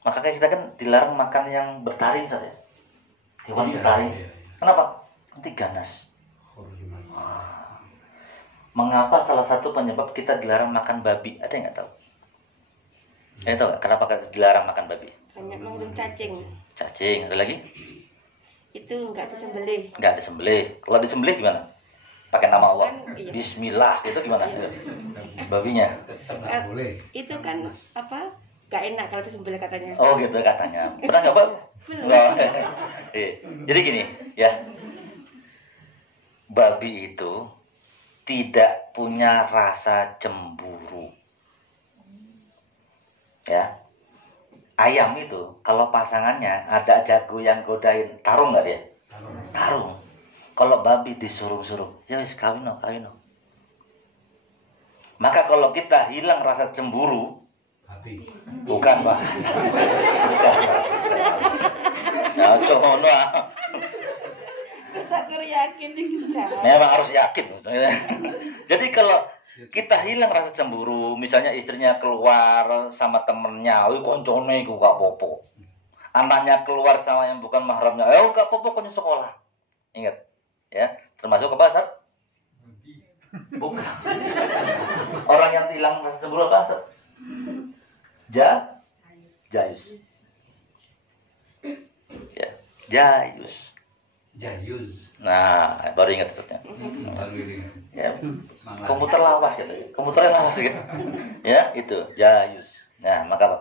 Makanya kita kan dilarang makan yang bertaring saja. Hewan bertaring. Kenapa? Nanti ganas. Mengapa salah satu penyebab kita dilarang makan babi? Ada yang nggak tahu? Tahu nggak? Kenapa dilarang makan babi? Banyak mengandung cacing. Cacing. Ada lagi? Itu nggak disembelih. Nggak disembelih. Kalau disembelih gimana? Pakai nama Allah. Iya. Bismillah. Itu gimana? Babinya. Itu kan apa? Gak enak kalau disembelih katanya. Oh gitu katanya. Pernah nggak Pak? Belum. Jadi gini ya. Babi itu tidak punya rasa cemburu. Ya. Ayam itu kalau pasangannya ada jago yang godain, tarung nggak dia? Tarung. Kalau babi disuruh-suruh, ya wis kawin no. Maka kalau kita hilang rasa cemburu, bukan bahasa. Ya coba no. Sakur yakin dikejar. Memang harus yakin. Jadi kalau kita hilang rasa cemburu, misalnya istrinya keluar sama temennya, koncone iku gak popo. Anaknya keluar sama yang bukan mahramnya, gak popo koncone sekolah. Ingat, ya, termasuk apa, Sat? Bukan. Orang yang hilang rasa cemburu apa, Sat? Jayus. Ya, Jayus. Nah, baru ingat Ustaznya. Ya, komputer lawas gitu. Komputernya lawas gitu. Ya, itu Jayus. Nah, maka apa?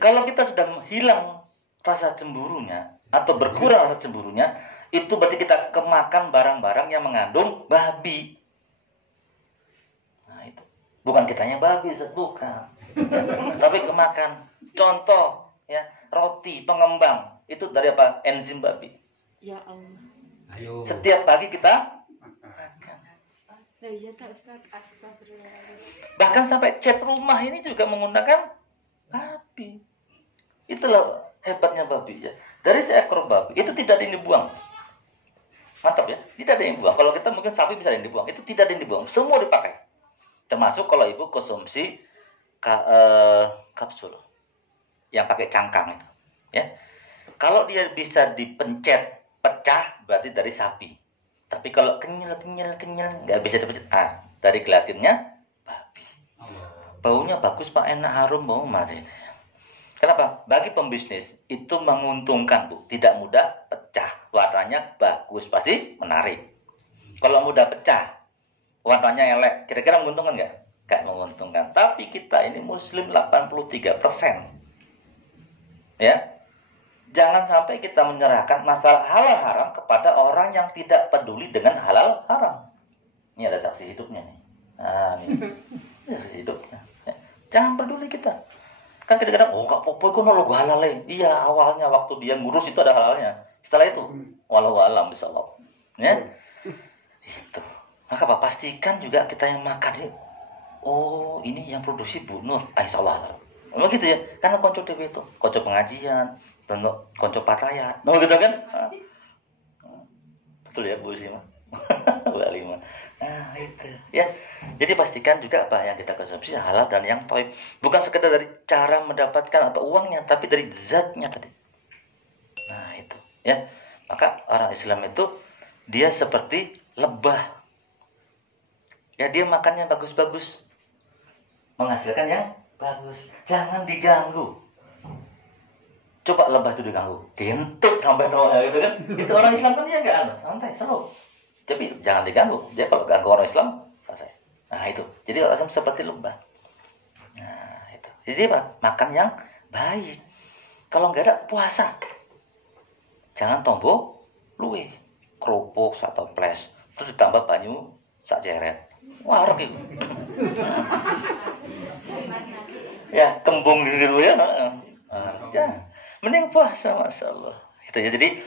Kalau kita sudah hilang rasa cemburunya atau berkurang rasa cemburunya, itu berarti kita kemakan barang-barang yang mengandung babi. Nah, itu. Bukan kitanya babi, bukan. Tapi kemakan. Contoh, ya, roti pengembang itu dari apa? Enzim babi. Ya Allah. Ayo. Setiap pagi kita makan. Nah, iya tak Ustaz, astagfirullah. Bahkan sampai cat rumah ini juga menggunakan babi. Itulah hebatnya babi ya. Dari seekor babi itu tidak ada yang dibuang. Mantap ya, tidak ada yang dibuang. Kalau kita mungkin sapi bisa ada yang dibuang, itu tidak ada yang dibuang. Semua dipakai. Termasuk kalau ibu konsumsi kapsul yang pakai cangkang itu. Ya. Kalau dia bisa dipencet pecah berarti dari sapi. Tapi kalau kenyal nggak bisa dipencet. Dari gelatinnya babi. Baunya bagus Pak, enak, harum, bau mati. Kenapa? Bagi pembisnis itu menguntungkan Bu, tidak mudah pecah. Warnanya bagus, pasti menarik. Kalau mudah pecah, warnanya elek, kira-kira menguntungkan nggak? Nggak menguntungkan. Tapi kita ini Muslim 83%. Ya. Jangan sampai kita menyerahkan masalah halal haram kepada orang yang tidak peduli dengan halal haram. Ini ada saksi hidupnya nih. Nah, ini saksi hidupnya. Ya. Jangan peduli kita. Kan kadang-kadang, gak apa-apa, itu nolog halal. Iya, awalnya waktu dia ngurus itu ada halalnya. Setelah itu, walau alam bisallah. Ya, itu. Maka apa? Pastikan juga kita yang makan ini oh ini yang produksi Bu Nur, insya Allah. Memang gitu ya, karena konco dewe itu, konco pengajian, dan konco patayat, gitu kan? Betul ya Bu Sima? Bu Alimah. Nah itu ya. Jadi pastikan juga apa yang kita konsumsi halal dan yang thayyib. Bukan sekedar dari cara mendapatkan atau uangnya, tapi dari zatnya tadi. Nah itu ya. Maka orang Islam itu dia seperti lebah. Ya dia makannya bagus-bagus, menghasilkan yang bagus. Jangan diganggu. Coba lebah itu diganggu, dintut sampai doa gitu kan? Itu orang Islam kan dia nggak santai, seru. Tapi jangan diganggu. Dia kalau ganggu orang Islam, selesai. Nah itu. Jadi orang Islam seperti lebah. Nah itu. Jadi apa? Makan yang baik. Kalau nggak ada puasa, jangan tombo luwe, kerupuk atau ples, terus ditambah banyu sak jeret. Warek itu. Ya kembung dulu ya. Ya. Mending puasa, masya Allah. Itu ya. Jadi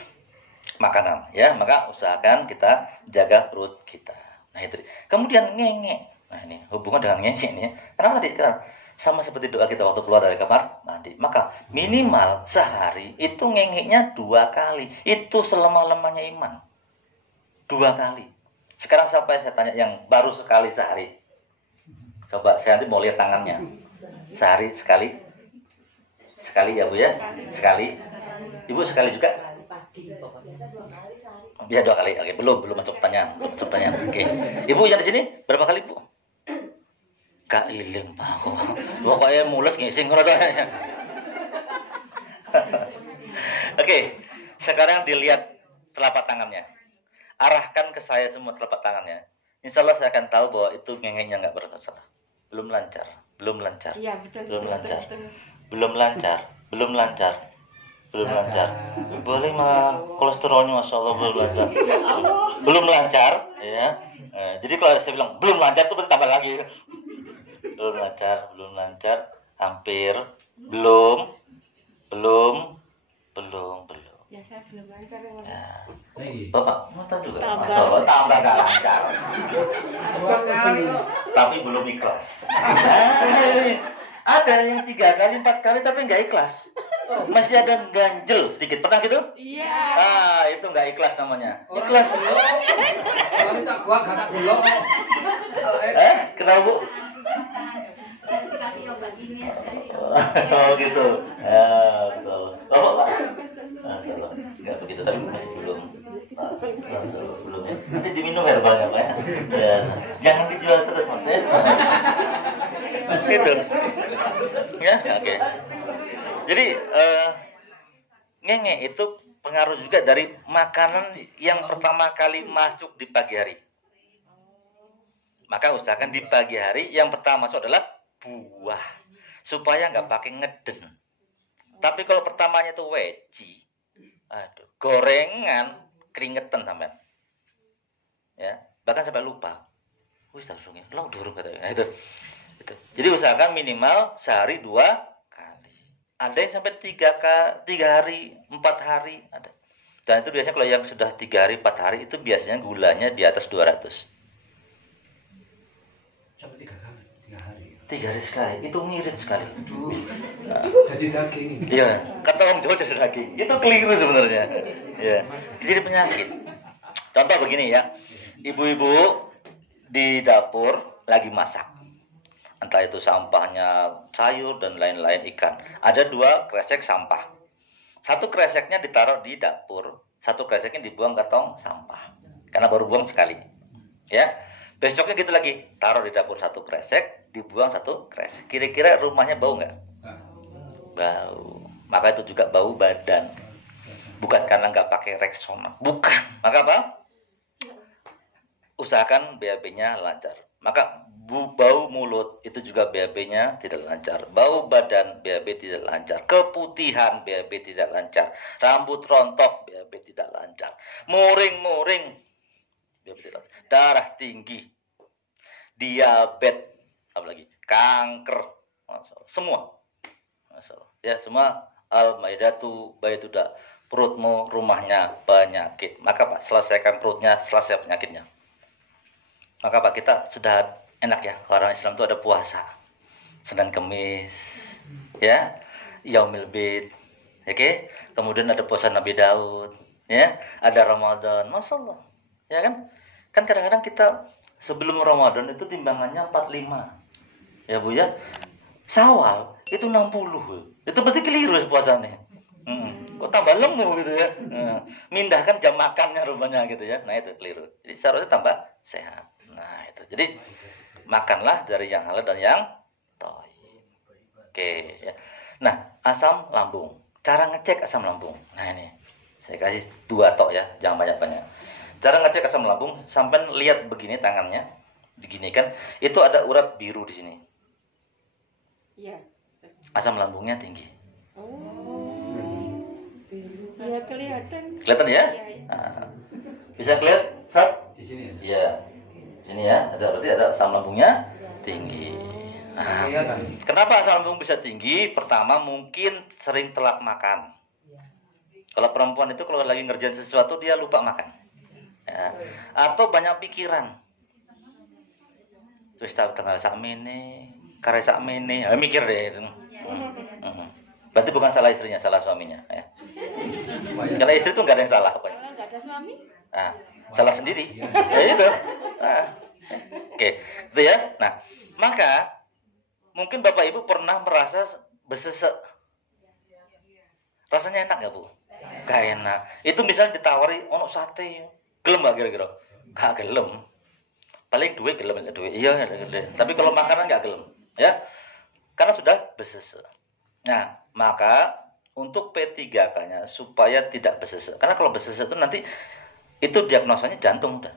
makanan ya, maka usahakan kita jaga perut kita. Nah itu. Kemudian ngenge. Nah ini hubungan dengan ngenge ini. Karena tadi sama seperti doa kita waktu keluar dari kamar mandi. Maka minimal sehari itu ngengeknya 2 kali. Itu selemah-lemahnya iman. 2 kali. Sekarang siapa saya tanya yang baru sekali sehari? Coba saya nanti mau lihat tangannya. Sehari sekali. Sekali ya Bu ya? Sekali. Ibu sekali juga? Ya 2 kali. Oke, belum masuk pertanyaan. Oke. Ibu yang di sini berapa kali, Bu? Gak iling, Pak. Pokoknya mules ngising rodanya. Oke. Sekarang dilihat telapak tangannya. Arahkan ke saya semua telapak tangannya. Insya Allah saya akan tahu bahwa itu ngengeknya nggak bermasalah. Belum lancar. Iya, betul. Belum lancar. Betul. Belum lancar. Boleh mah kolesterolnya masya Allah belum lancar. Belum lancar, ya. Nah, jadi kalau saya bilang belum lancar itu tambah lagi. Belum lancar, hampir, belum. Ya saya belum lancar ya. Ya. Lagi. Bapak, mata juga. Tambah. Masya Allah, tambah gak lancar. 2 kali kok. Tapi belum ikhlas. Ada yang 3 kali, 4 kali tapi nggak ikhlas. Masih ada ganjel sedikit. Pernah gitu? Iya. Itu nggak ikhlas namanya. Ikhlas. Kalau tak gua kata belum. Kenapa Bu? Harus dikasih obat ini, harus kasih Oh gitu. Ya, Masya Allah. Bapak, Masya Allah. Nggak begitu, tapi masih belum. Masya Allah, belum ya. Nanti diminum herbalnya Pak ya. Ya. Jangan dijual terus Mas ya. Gitu. Ya, oke. Jadi ngenge itu pengaruh juga dari makanan yang pertama kali masuk di pagi hari. Maka usahakan di pagi hari yang pertama masuk adalah buah, supaya nggak pakai ngeden. Tapi kalau pertamanya itu weci, gorengan, keringetan sampean. Ya, bahkan sampai lupa. Wis tak sungi, lo durung katanya. Itu. Jadi usahakan minimal sehari 2 kali. Ada yang sampai 3 hari, 4 hari ada. Dan itu biasanya kalau yang sudah 3 hari, 4 hari itu biasanya gulanya di atas 200. Sampai 3 kali, 3 hari. 3 hari sekali, itu ngirit sekali. Aduh. Jadi daging. Iya, kata orang Jawa jadi daging. Itu keliru sebenarnya. Iya. Jadi penyakit. Contoh begini ya. Ibu-ibu di dapur lagi masak. Entah itu sampahnya sayur dan lain-lain ikan. Ada 2 kresek sampah. 1 kreseknya ditaruh di dapur, 1 kreseknya dibuang ke tong sampah. Karena baru buang sekali. Ya. Besoknya gitu lagi, taruh di dapur 1 kresek, dibuang 1 kresek. Kira-kira rumahnya bau nggak? Bau. Maka itu juga bau badan. Bukan karena nggak pakai Rexona. Bukan. Maka apa? Usahakan BAB-nya lancar. Maka bau mulut itu juga BAB-nya tidak lancar. Bau badan BAB tidak lancar. Keputihan BAB tidak lancar. Rambut rontok BAB tidak lancar. Muring-muring BAB tidak lancar. Darah tinggi. Diabetes, apalagi kanker. Masalah. Semua. Masalah. Ya, semua al-maidatu baituda. Perutmu rumahnya penyakit. Maka Pak, selesaikan perutnya, selesai penyakitnya. Maka Pak, kita sudah enak ya, orang Islam itu ada puasa, Senin Kemis, ya, Yaumil Bid, oke, kemudian ada puasa Nabi Daud, ya, ada Ramadan, Masya Allah, ya kan? Kan kadang-kadang kita sebelum Ramadan itu timbangannya 45, ya Bu ya. Syawal itu 60, itu berarti keliru puasanya. Kok tambah lemu gitu ya? Mindahkan jam makannya rupanya gitu ya. Nah itu keliru. Jadi seharusnya tambah sehat. Nah itu. Jadi makanlah dari yang halal dan yang thayyib. Oke. Ya. Nah asam lambung. Cara ngecek asam lambung. Nah ini saya kasih 2 tok ya, jangan banyak-banyak. Cara ngecek asam lambung, sampai lihat begini tangannya, begini kan, itu ada urat biru di sini. Iya. Asam lambungnya tinggi. Iya kelihatan. Kelihatan ya? Iya, iya. Nah, bisa kelihatan? Sat? Di sini. Iya. Sini ya, berarti ada asam lambungnya tinggi. Nah, Kelihatan. kenapa asam lambung bisa tinggi? Pertama mungkin sering telat makan. Kalau perempuan itu kalau lagi ngerjain sesuatu dia lupa makan. Ya. Atau banyak pikiran. Terus tahu tengah sakmene, karya sakmene, mikir deh itu. Berarti bukan salah istrinya, salah suaminya. Ya. Kalau istri itu nggak ada yang salah. Kalau nggak ada suami? Nah, salah sendiri. Ya itu. Nah, oke, itu ya. Nah, maka mungkin Bapak Ibu pernah merasa besesek. Rasanya enak nggak Bu? Gak enak. Itu misalnya ditawari ono sate, gelem nggak kira-kira? Gak gelem. Paling duit gelem nggak duit. Iya, tapi kalau makanan nggak gelem, ya. Karena sudah besesek. Nah, maka untuk P3K-nya supaya tidak besesek. Karena kalau besesek itu nanti itu diagnosanya jantung udah.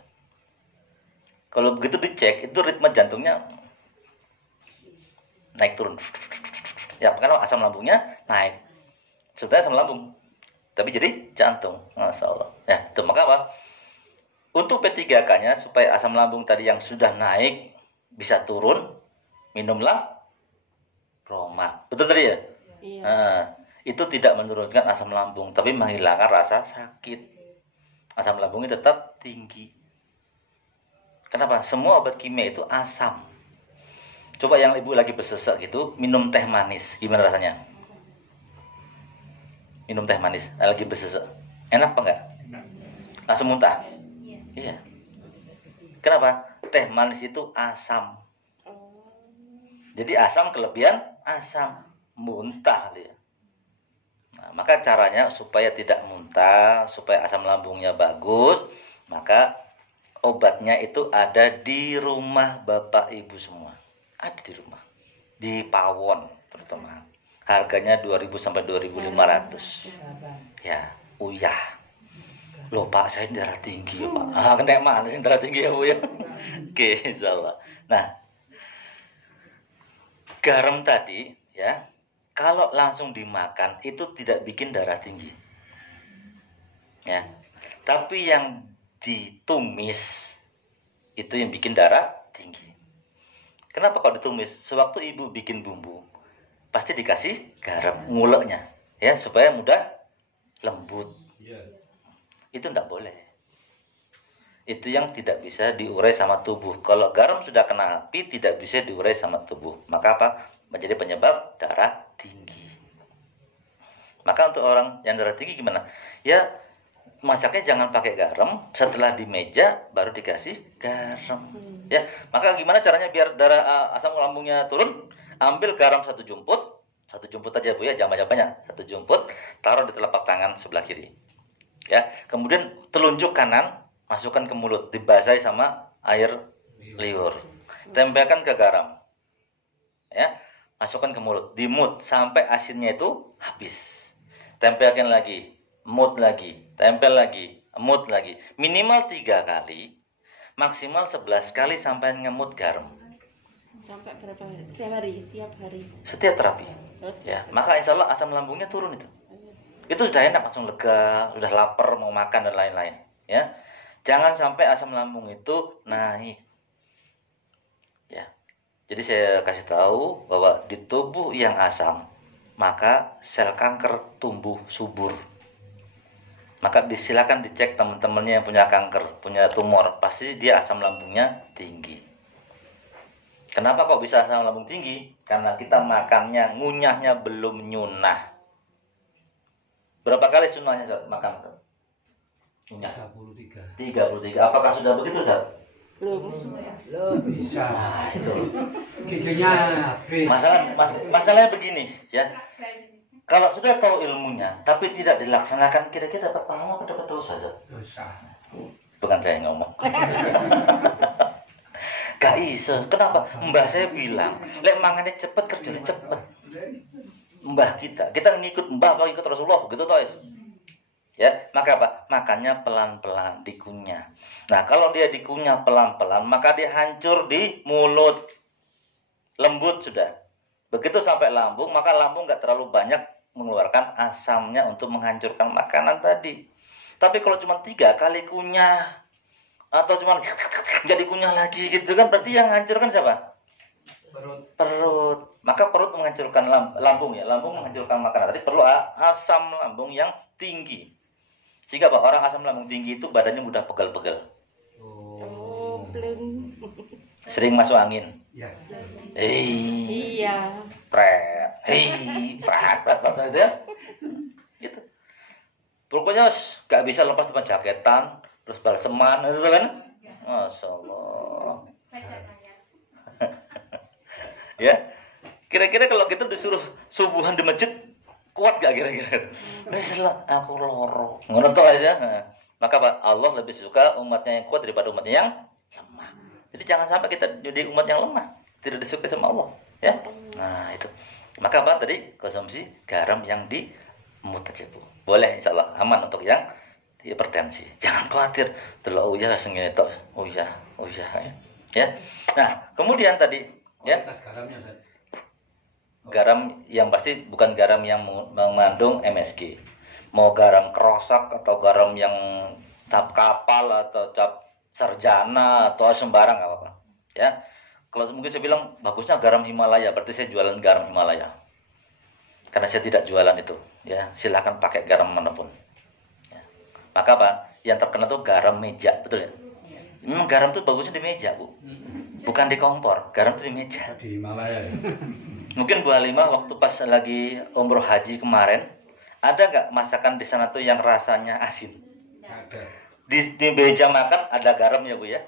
Kalau begitu dicek, itu ritme jantungnya naik turun. Ya, karena asam lambungnya naik. Sudah asam lambung. Tapi jadi jantung. Masya Allah. Ya, itu maka apa? Untuk P3K-nya supaya asam lambung tadi yang sudah naik bisa turun, minumlah Romat. Betul tadi ya? Iya. Nah, itu tidak menurunkan asam lambung, tapi menghilangkan rasa sakit. Asam lambungnya tetap tinggi. Kenapa? Semua obat kimia itu asam. Coba yang ibu lagi besesek gitu, minum teh manis. Gimana rasanya? Minum teh manis, lagi besesek. Enak apa enggak? Langsung muntah? Iya. Kenapa? Teh manis itu asam. Jadi asam kelebihan asam. Muntah dia. Nah, maka caranya supaya tidak muntah, supaya asam lambungnya bagus, maka obatnya itu ada di rumah Bapak Ibu semua. Ada di rumah. Di Pawon terutama. Harganya 2.000 sampai 2.500. Ya, uyah. Loh Pak, saya darah tinggi ya Pak. Kena mana sih darah tinggi ya Bu ya? Oke, insyaallah. Nah, garam tadi ya, kalau langsung dimakan itu tidak bikin darah tinggi. Ya. Tapi yang ditumis itu yang bikin darah tinggi. Kenapa kok ditumis? Sewaktu ibu bikin bumbu, pasti dikasih garam, nguleknya, ya supaya mudah lembut. Itu tidak boleh. Itu yang tidak bisa diurai sama tubuh. Kalau garam sudah kena api, tidak bisa diurai sama tubuh. Maka apa? Menjadi penyebab darah tinggi. Maka untuk orang yang darah tinggi gimana? Ya masaknya jangan pakai garam. Setelah di meja baru dikasih garam. Ya, maka gimana caranya biar darah asam lambungnya turun? Ambil garam 1 jumput. 1 jumput aja Bu ya, jangan banyak-banyak. 1 jumput, taruh di telapak tangan sebelah kiri. Ya, kemudian telunjuk kanan masukkan ke mulut, dibasahi sama air liur. Tempelkan ke garam. Ya, masukkan ke mulut, dimut sampai asinnya itu habis. Tempelkan lagi, mut lagi, tempel lagi, mut lagi. Minimal 3 kali, maksimal 11 kali sampai ngemut garam. Sampai berapa hari? Tiap hari, tiap hari. Setiap terapi. Terus, Ya, maka insya Allah asam lambungnya turun itu. Itu sudah enak, langsung lega, sudah lapar mau makan dan lain-lain. Ya, jangan sampai asam lambung itu naik. Ya, jadi saya kasih tahu bahwa di tubuh yang asam, maka sel kanker tumbuh subur. Maka disilakan dicek teman-temannya yang punya kanker, punya tumor, pasti dia asam lambungnya tinggi. Kenapa kok bisa asam lambung tinggi? Karena kita makannya, ngunyahnya belum nyunah. Berapa kali sunahnya Zat makan? Ngunyah. 33. Apakah sudah begitu Zat? Belum. Lo bisa. Nah, itu. Giginya habis. Masalahnya begini, ya. Kalau sudah tahu ilmunya, tapi tidak dilaksanakan, kira-kira dapat pahala atau dapat dosa Zat? Dosa. Bukan saya yang ngomong. Gak iso. Kenapa? Mbah saya bilang, lek mangane cepet kerjanya cepet. Mbah kita ngikut mbah atau ikut Rasulullah gitu toh. Ya, maka apa? Makannya pelan-pelan dikunyah. Nah, kalau dia dikunyah pelan-pelan, maka dia hancur di mulut. Lembut sudah. Begitu sampai lambung, maka lambung nggak terlalu banyak mengeluarkan asamnya untuk menghancurkan makanan tadi. Tapi kalau cuma 3 kali kunyah atau cuma nggak dikunyah lagi gitu kan, berarti yang hancurkan siapa? Perut. Maka perut menghancurkan lambung ya. Lambung menghancurkan makanan. Tadi perlu asam lambung yang tinggi. Sehingga Pak, orang asam lambung tinggi itu badannya mudah pegal-pegal. Oh, belum. Sering masuk angin. Ya. Iya. Pret. Gitu ya. Gitu. Pokoknya gak bisa lepas depan jaketan, terus balseman itu kan. Masya Allah. Ya. Kira-kira kalau gitu disuruh subuhan di masjid, kuat gak kira-kira? Weslah, aku loro. Ngono tok aja. Nah, maka Pak, Allah lebih suka umatnya yang kuat daripada umatnya yang lemah. Jadi jangan sampai kita jadi umat yang lemah, tidak disukai sama Allah, ya. Nah, itu. Maka apa tadi? Konsumsi garam yang di mutajibu. Boleh insyaallah aman untuk yang hipertensi. Jangan khawatir, delok uyah sengene tok. Uyah. Ya. Nah, kemudian tadi ya, Garamnya, Ustaz. garam yang pasti bukan garam yang mengandung MSG. Mau garam kerosak atau garam yang cap kapal atau cap sarjana atau sembarang nggak apa-apa. Ya. Kalau mungkin saya bilang bagusnya garam Himalaya, berarti saya jualan garam Himalaya. Karena saya tidak jualan itu, ya. Silakan pakai garam manapun. Ya. Maka apa? Yang terkenal tuh garam meja, betul ya? Memang garam tuh bagusnya di meja, Bu. Bukan di kompor, garam tuh di meja. Di Himalaya. Mungkin Bu Halimah waktu pas lagi umroh haji kemarin, ada nggak masakan di sana tuh yang rasanya asin? Ada. Di meja makan ada garam ya Bu ya?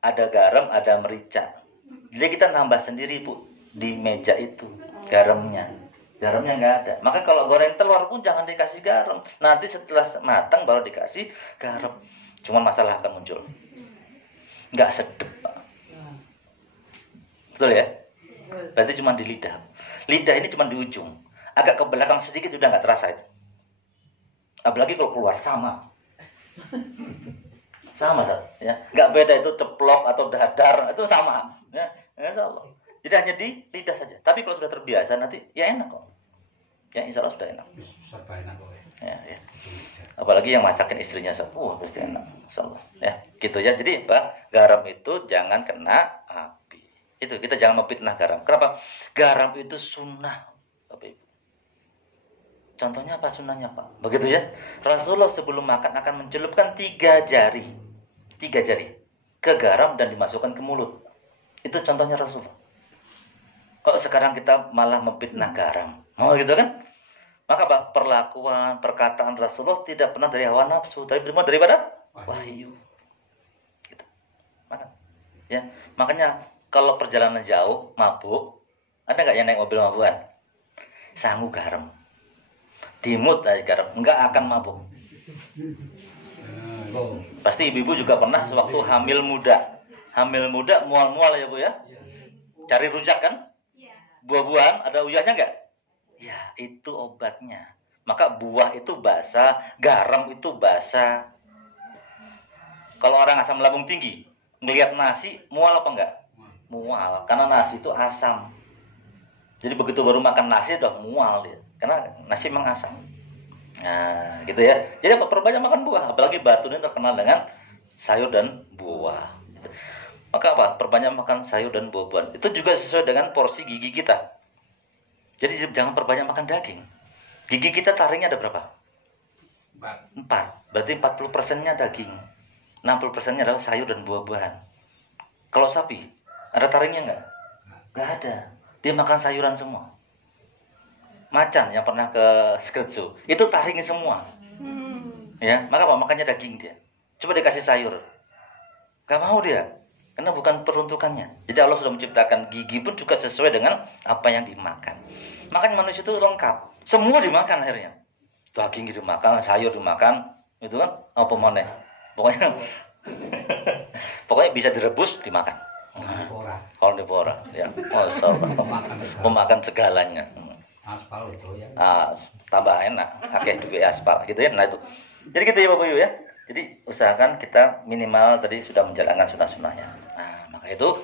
Ada garam, ada merica. Jadi kita nambah sendiri Bu di meja itu garamnya. Garamnya nggak ada. Maka kalau goreng telur pun jangan dikasih garam. Nanti setelah matang baru dikasih garam. Cuman masalah akan muncul. Nggak sedap Pak. Betul ya? Berarti cuma di lidah. Lidah ini cuma di ujung. Agak ke belakang sedikit udah nggak terasa itu. Apalagi kalau keluar sama. Sama ya. Nggak beda itu ceplok atau dadar, itu sama. Ya, insyaallah. Jadi hanya di lidah saja. Tapi kalau sudah terbiasa nanti ya enak kok. Ya insyaallah sudah enak. Serba enak kok. Ya. Apalagi yang masakin istrinya, pasti enak. Insyaallah. Ya, gitu ya. Jadi Pak, garam itu jangan kena api. Itu kita jangan memfitnah garam. Kenapa? Garam itu sunnah, Bapak Ibu. Contohnya apa sunnahnya Pak? Begitu ya. Rasulullah sebelum makan akan mencelupkan 3 jari ke garam dan dimasukkan ke mulut. Itu contohnya Rasulullah. Kalau sekarang kita malah memfitnah garam, gitu kan? Maka apa? Perlakuan, perkataan Rasulullah tidak pernah dari hawa nafsu, tapi daripada wahyu. Gitu. Ya, makanya kalau perjalanan jauh mabuk, ada nggak yang naik mobil mabukan? Sangu garam. Dimut aja garam, nggak akan mabuk. Pasti ibu-ibu juga pernah sewaktu hamil muda mual-mual ya Bu ya. Cari rujak kan? Buah-buahan ada uyahnya nggak? Ya itu obatnya. Maka buah itu basah, garam itu basah. Kalau orang asam lambung tinggi, ngelihat nasi mual apa enggak? Mual, karena nasi itu asam. Jadi begitu baru makan nasi udah mual dia. Karena nasi memang asam. Nah, gitu ya. Jadi perbanyak makan buah, apalagi Batu ini terkenal dengan sayur dan buah. Maka apa? Perbanyak makan sayur dan buah-buahan. Itu juga sesuai dengan porsi gigi kita. Jadi jangan perbanyak makan daging. Gigi kita taringnya ada berapa? 4. Berarti 40%-nya daging. 60%-nya adalah sayur dan buah-buahan. Kalau sapi, ada taringnya enggak? Nggak ada. Dia makan sayuran semua. Macan yang pernah ke Skerjo, itu taring semua. Ya, maka apa? Makannya daging dia. Coba dikasih sayur. Nggak mau dia. Karena bukan peruntukannya. Jadi Allah sudah menciptakan gigi pun juga sesuai dengan apa yang dimakan. Makanya manusia itu lengkap. Semua dimakan akhirnya. Daging dimakan, sayur dimakan, itu kan apa mana? Pokoknya pokoknya bisa direbus dimakan. Karnivora, ya. Masyaallah. Memakan segalanya. Aspal itu ya. Tambah enak, pakai juga aspal gitu ya. Nah itu. Jadi gitu ya Bapak Ibu ya. Jadi usahakan kita minimal tadi sudah menjalankan sunnah-sunnahnya. Nah, maka itu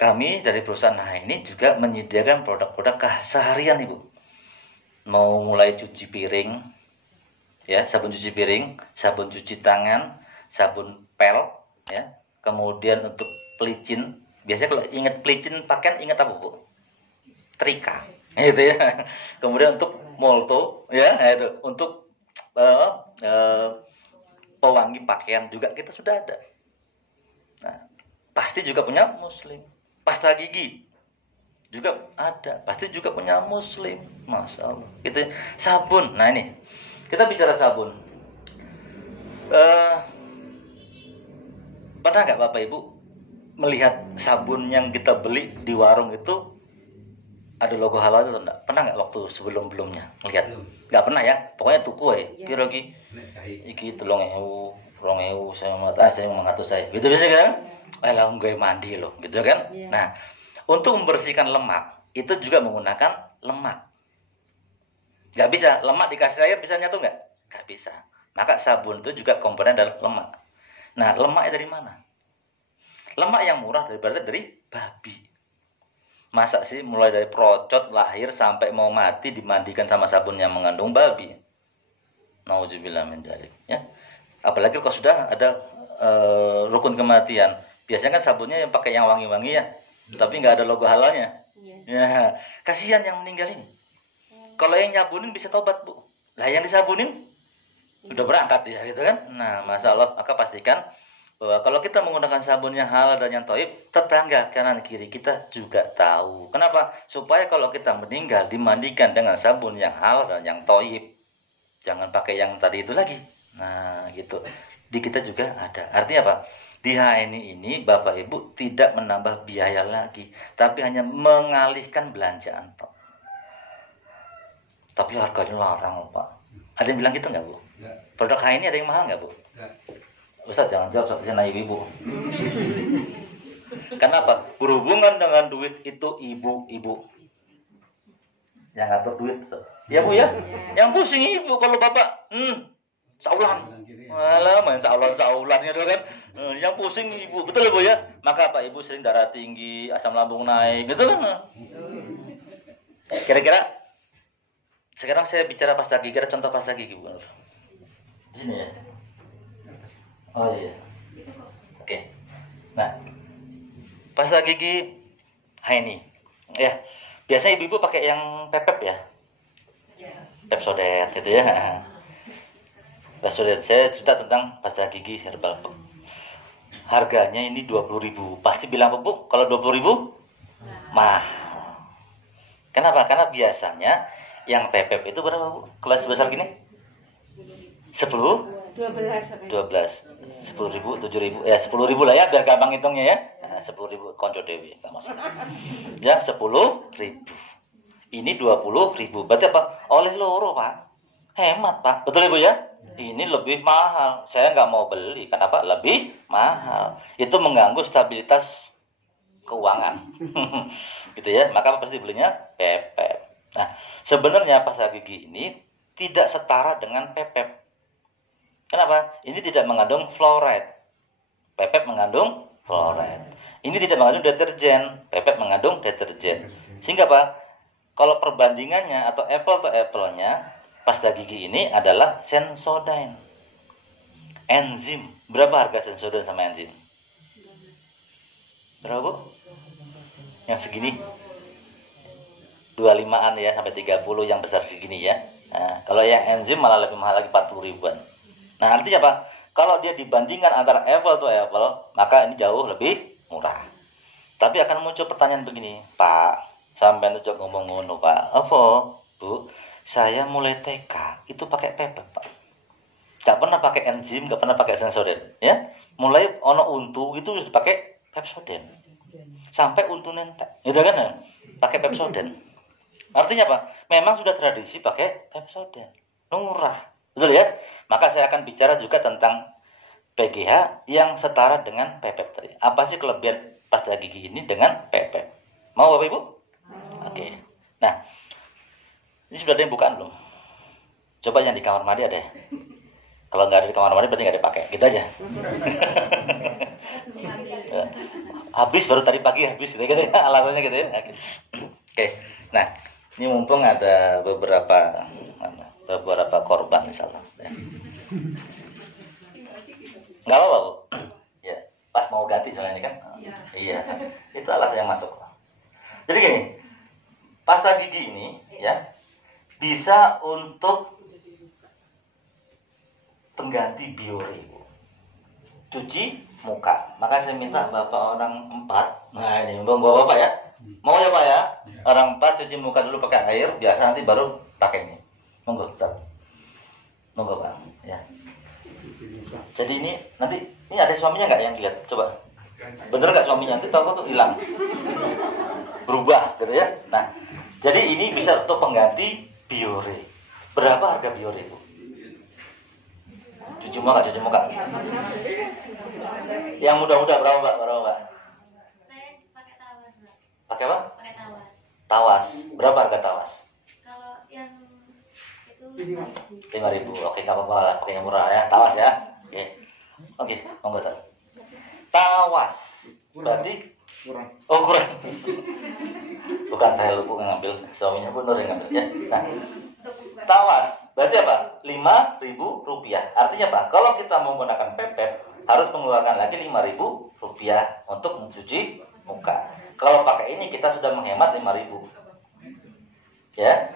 kami dari perusahaan ini juga menyediakan produk-produk keseharian Ibu. Mau mulai cuci piring, ya, sabun cuci piring, sabun cuci tangan, sabun pel, ya. Kemudian untuk pelicin, biasanya kalau ingat pelicin pakaian ingat apa Bu? Trika, gitu ya. Kemudian untuk molto, ya, itu untuk pewangi pakaian juga kita sudah ada. Nah, pasti juga punya Muslim. Pasta gigi juga ada, pasti juga punya Muslim. Masya Allah. Itu sabun. Nah ini kita bicara sabun. Pernah nggak Bapak Ibu melihat sabun yang kita beli di warung itu ada logo halal itu enggak? Pernah nggak waktu sebelum-belumnya lihat? Nggak pernah ya. Pokoknya tuku ya. Piro iki? Iki 3.000, 2.000 saya mengatur saya. Gitu biasanya kan? Lah gue mandi loh, gitu kan? Nah, untuk membersihkan lemak itu juga menggunakan lemak. Nggak bisa lemak dikasih air bisa nyatu nggak? Nggak bisa. Maka sabun itu juga komponen dari lemak. Nah, lemaknya dari mana? Lemak yang murah dari babi. Masa sih mulai dari procot lahir sampai mau mati dimandikan sama sabun yang mengandung babi? Nauzubillah min dzalik, ya. Apalagi kalau sudah ada rukun kematian. Biasanya kan sabunnya yang pakai yang wangi-wangi ya, tapi nggak ada logo halalnya. Ya, kasihan yang meninggal ini. Kalau yang nyabunin bisa tobat Bu. Lah yang disabunin udah berangkat ya, gitu kan? Nah, masalah maka pastikan bahwa kalau kita menggunakan sabun yang halal dan yang thayyib, tetangga kanan kiri kita juga tahu. Kenapa? Supaya kalau kita meninggal dimandikan dengan sabun yang halal dan yang thayyib. Jangan pakai yang tadi itu lagi. Nah, gitu. Di kita juga ada. Artinya apa? Di HNI ini Bapak Ibu tidak menambah biaya lagi, tapi hanya mengalihkan belanjaan tok. Tapi harganya larang, Pak. Ada yang bilang gitu nggak Bu? Nggak. Produk HNI ada yang mahal nggak Bu? Nggak. Ustaz jangan jawab, Ustaz saya naik ibu. Kenapa? Berhubungan dengan duit itu ibu-ibu yang ngatur duit. Ya Bu ya? Yang pusing ibu kalau bapak saulan. Alah main saulan gitu kan. Yang pusing ibu, betul ya Bu ya? Maka Pak Ibu sering darah tinggi, asam lambung naik, gitu kan? Kira-kira sekarang saya bicara pasta gigi, kira contoh pasta gigi Bu. Di sini ya. Oh iya. Oke. Nah, pasta gigi HNI. Ya. Biasanya ibu-ibu pakai yang pepep ya. Pepsodent gitu ya. Pepsodent, saya cerita tentang pasta gigi herbal. Harganya ini 20.000. Pasti bilang apa Bu? Kalau 20.000 mahal. Kenapa? Karena biasanya yang pepep itu berapa Bu? Kelas besar gini? 10? 12, 10.000, 7.000, ya 10.000 lah ya biar gampang hitungnya ya. Nah, 10.000 konco dewi, nggak masalah. Ya 10.000. Ini 20.000. Berarti apa? Oleh loro Pak. Hemat Pak. Betul Ibu ya? Ini lebih mahal. Saya nggak mau beli. Kenapa? Lebih mahal. Itu mengganggu stabilitas keuangan. Gitu ya. Maka pasti belinya pepep. Nah, sebenarnya pasta gigi ini tidak setara dengan pepep. Kenapa? Ini tidak mengandung fluoride. Pepep mengandung fluoride. Ini tidak mengandung deterjen. Pepep mengandung deterjen. Sehingga apa? Kalau perbandingannya atau apple to apple-nya, pasta gigi ini adalah Sensodyne. Enzim. Berapa harga Sensodyne sama enzim? Berapa Bu? Yang segini? 25-an ya, sampai 30 yang besar segini ya. Nah, kalau yang enzim malah lebih mahal lagi 40 ribuan. Nah, artinya apa? Kalau dia dibandingkan antara apple to apple, maka ini jauh lebih murah. Tapi akan muncul pertanyaan begini, Pak, sampean aja ngomong ngono, Pak. Apa, Bu? Saya mulai TK itu pakai pepet, Pak. Gak pernah pakai enzim, gak pernah pakai sensoden, ya. Mulai ono untu itu sudah pakai Pepsodent. Sampai untu nentek, gitu kan? Ya? Pakai Pepsodent. Artinya apa? Memang sudah tradisi pakai Pepsodent. Murah, betul ya? Maka saya akan bicara juga tentang PGH yang setara dengan pepet tadi. Apa sih kelebihan pasta gigi ini dengan pepet? Mau Bapak Ibu? Oke. Nah, ini sudah ada yang bukaan belum? Coba yang di kamar mandi ada ya? Kalau nggak ada di kamar mandi berarti nggak dipakai. Gitu aja. Habis baru tadi pagi habis gitu ya. Alasannya gitu ya. Oke. Nah, ini mumpung ada beberapa korban insyaallah. Ya. Nggak apa-apa, Bu. Ya, pas mau ganti soalnya ini kan. Iya. Itu alasan yang masuk. Jadi gini, pasta gigi ini ya bisa untuk pengganti biore, Bu. Cuci muka. Maka saya minta Bapak orang 4. Nah, ini bawa Bapak ya. Mau ya Pak ya? Orang 4 cuci muka dulu pakai air, biasa nanti baru pakai ini. Monggo, Ustaz. Monggo, Pak. Ya. Jadi ini nanti ini ada suaminya nggak yang lihat? Coba. Bener nggak suaminya? Nanti tahu tuh hilang. Berubah gitu ya. Nah, jadi ini bisa untuk pengganti biore. Berapa harga biore, Bu? Cuci muka. Yang mudah-mudah berapa, Mbak? Saya pakai tawas, Mbak. Pakai apa? Pakai tawas. Tawas. Berapa harga tawas? Kalau yang itu 5.000. Oke, nggak apa-apa lah. Pakai yang murah ya. Tawas ya. Oke, monggo Ustaz. Tawas. Berarti kurang. Oh, kurang. Bukan saya lupa ngambil, suaminya Bu Nur yang ngambil ya. Nah, tawas. Berarti apa? Rp5.000. Artinya apa? Kalau kita menggunakan pepet harus mengeluarkan lagi Rp5.000 untuk mencuci muka. Kalau pakai ini kita sudah menghemat 5.000. Ya.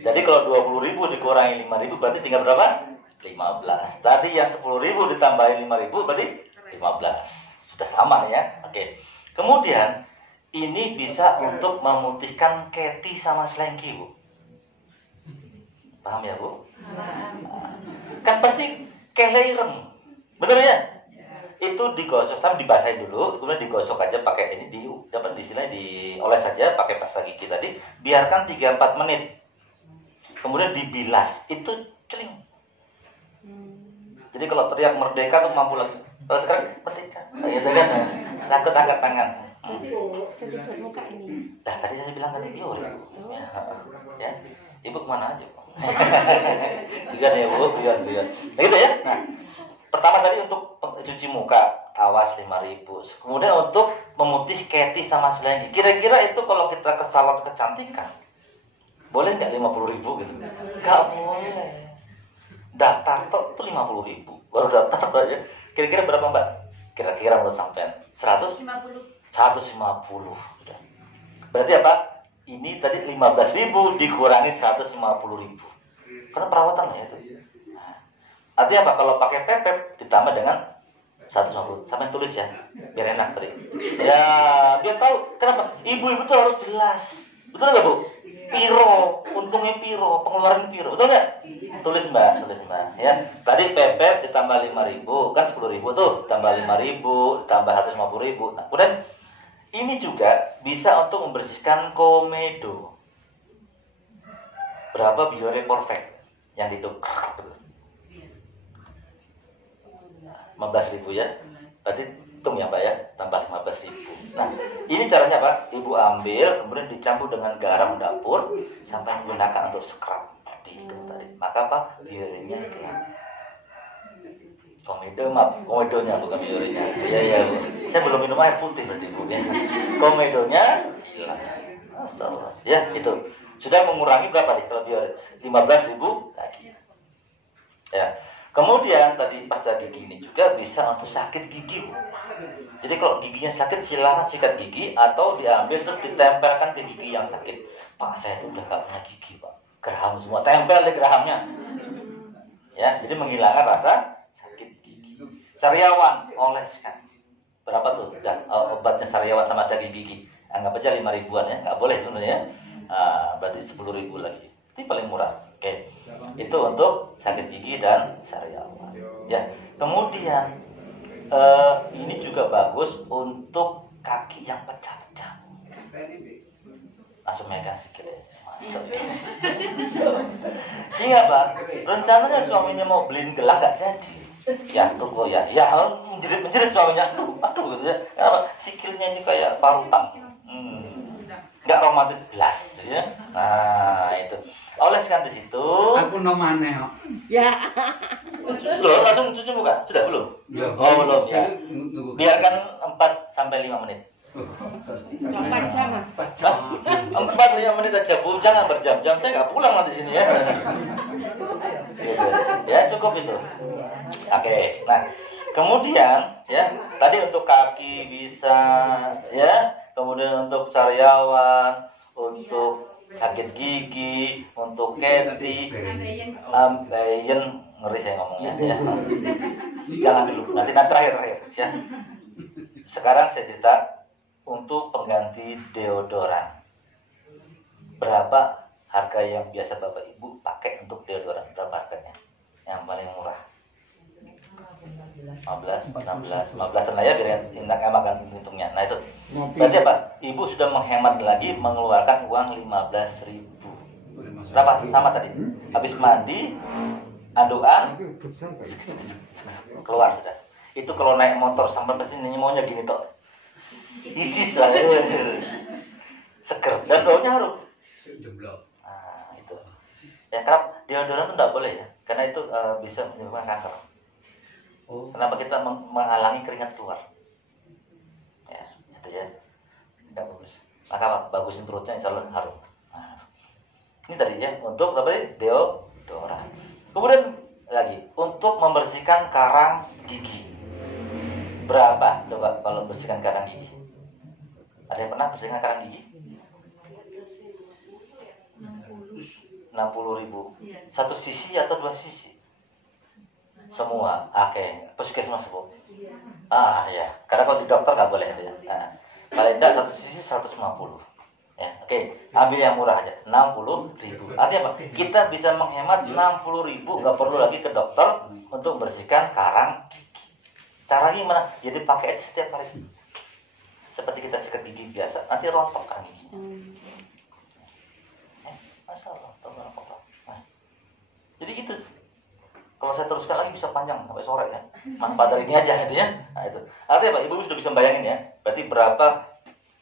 Jadi kalau 20.000 dikurangi 5.000 berarti tinggal berapa? 15. Tadi yang 10.000 ditambahin 5.000 berarti 15. Sudah sama ya. Oke. Kemudian ini bisa untuk memutihkan keti sama selengki, Bu. Paham ya, Bu? Kan pasti kelereng. Benar ya? Itu digosok, tapi dibasahin dulu, kemudian digosok aja pakai ini dapat dioles saja pakai pasta gigi tadi, biarkan 3-4 menit. Kemudian dibilas, itu celing. Jadi kalau teriak merdeka tuh mampu lagi. Kalau sekarang merdeka. Gitu kan. Takut angkat tangan. Sedikit muka ini. Nah, tadi saya bilang tadi biore. Ya. Ibu kemana aja? Biar ya Bu, biar. Nah, gitu ya. Nah, pertama tadi untuk cuci muka, tawas 5.000. Kemudian untuk memutih keti sama selengki. Kira-kira itu kalau kita ke salon kecantikan, boleh nggak 50.000 gitu? Nggak boleh. Daftar itu 50.000. Baru daftar aja. Kira-kira berapa Mbak? Kira-kira menurut sampean? 150. Berarti apa? Ini tadi 15.000 dikurangi 150.000. Karena perawatan ya itu. Nah, artinya apa? Kalau pakai pepet ditambah dengan 150. Sampai tulis ya, biar enak tadi. Ya, biar tahu kenapa. Ibu-ibu tuh harus jelas. Betul nggak Bu? Piro, untungnya piro, pengeluaran piro, betul nggak? Tulis mbak. Ya, tadi pepet ditambah 5.000, kan 10.000 tuh, tambah 5.000, ditambah 150.000. Nah, kemudian ini juga bisa untuk membersihkan komedo. Berapa biore perfect yang hidup? 15.000 ya. Berarti hitung ya Pak ya, tambah 15.000. Nah, ini caranya Pak. Ibu ambil, kemudian dicampur dengan garam dapur sampai menggunakan untuk scrub itu tadi. Maka apa? Biorenya hilang. Komedonya bukan biorenya. Iya Bu. Saya belum minum air putih berarti Bu ya. Komedonya hilang. Masalah. Ya itu sudah mengurangi berapa nih kalau biore? 15.000 lagi. Ya. Kemudian tadi pasta gigi ini juga bisa untuk sakit gigi, Bu. Jadi kalau giginya sakit silakan sikat gigi atau diambil terus ditempelkan ke gigi yang sakit. Pak, saya tuh udah gak punya gigi, Pak. Geraham semua, tempel di gerahamnya. Ya, jadi menghilangkan rasa sakit gigi. Sariawan oleskan. berapa tuh? Dan obatnya sariawan sama sakit gigi. Anggap aja 5 ribuan ya, nggak boleh sebenarnya. Berarti 10 ribu lagi. Ini paling murah. Oke. Itu untuk sakit gigi dan sariawan. Ya. Kemudian ini juga bagus untuk kaki yang pecah-pecah. Langsung megang sikit ya. Masuk. Sehingga Pak, rencananya suaminya mau beliin gelang nggak jadi. Ya tunggu ya, menjerit suaminya, aduh gitu ya. Kenapa? Sikilnya ini kayak parutan, nggak romantis belas, ya. Nah itu, oleskan di situ. Aku no maneh kok. Ya. Loh, langsung cuci muka, sudah belum? Oh belum ya. Biarkan 4 sampai 5 menit. 4 jam. 4-5 menit aja, Bu. Jangan berjam-jam, saya nggak pulang nanti sini ya. Gitu. Ya cukup itu. Oke, nah kemudian ya tadi untuk kaki bisa ya, kemudian untuk sariawan, untuk sakit gigi, untuk keti, ambeien, ngeri saya ngomongnya ya. Jangan dulu, nanti terakhir ya. Sekarang saya cerita untuk pengganti deodoran. Berapa harga yang biasa Bapak Ibu pakai untuk deodoran? Berapa harganya? Yang paling murah? 15, 16 lah ya, biar enak hitungnya. Nah itu berarti apa? Ibu sudah menghemat lagi, mengeluarkan uang 15.000. Berapa? Sama tadi. Habis mandi, anduan, keluar sudah. Itu kalau naik motor sampai ke sini maunya gini tok. Isis lah, seger dan baunya harum. Nah itu. Ya kerap deodoran itu tidak boleh ya, karena itu bisa menyebabkan kanker. Kenapa kita menghalangi keringat keluar? Ya, itu ya. Tidak bagus. Maka bagusin perutnya, insya Allah harum. Nah, ini tadi ya untuk apa tadi? Deodoran. Kemudian lagi untuk membersihkan karang gigi. Berapa coba kalau membersihkan karang gigi? Ada yang pernah bersihkan karang gigi? 60.000. Satu sisi atau 2 sisi? Semua. Oke. Puskesmas Bu. Ya. Karena kalau di dokter nggak boleh ya. Nah, kalau tidak satu sisi 150. Ya. Oke. Ambil yang murah aja. 60.000. Artinya apa? Kita bisa menghemat 60.000. Nggak perlu lagi ke dokter untuk membersihkan karang gigi. Caranya gimana? Jadi pakai aja setiap hari. Seperti kita sikat gigi biasa. Nanti rontok kan gigi. Masalah. Nah. Jadi gitu. Kalau saya teruskan lagi bisa panjang sampai sore ya. Manfaat dari ini aja gitu ya. Nah itu. Artinya Pak, Ibu sudah bisa bayangin ya. Berarti berapa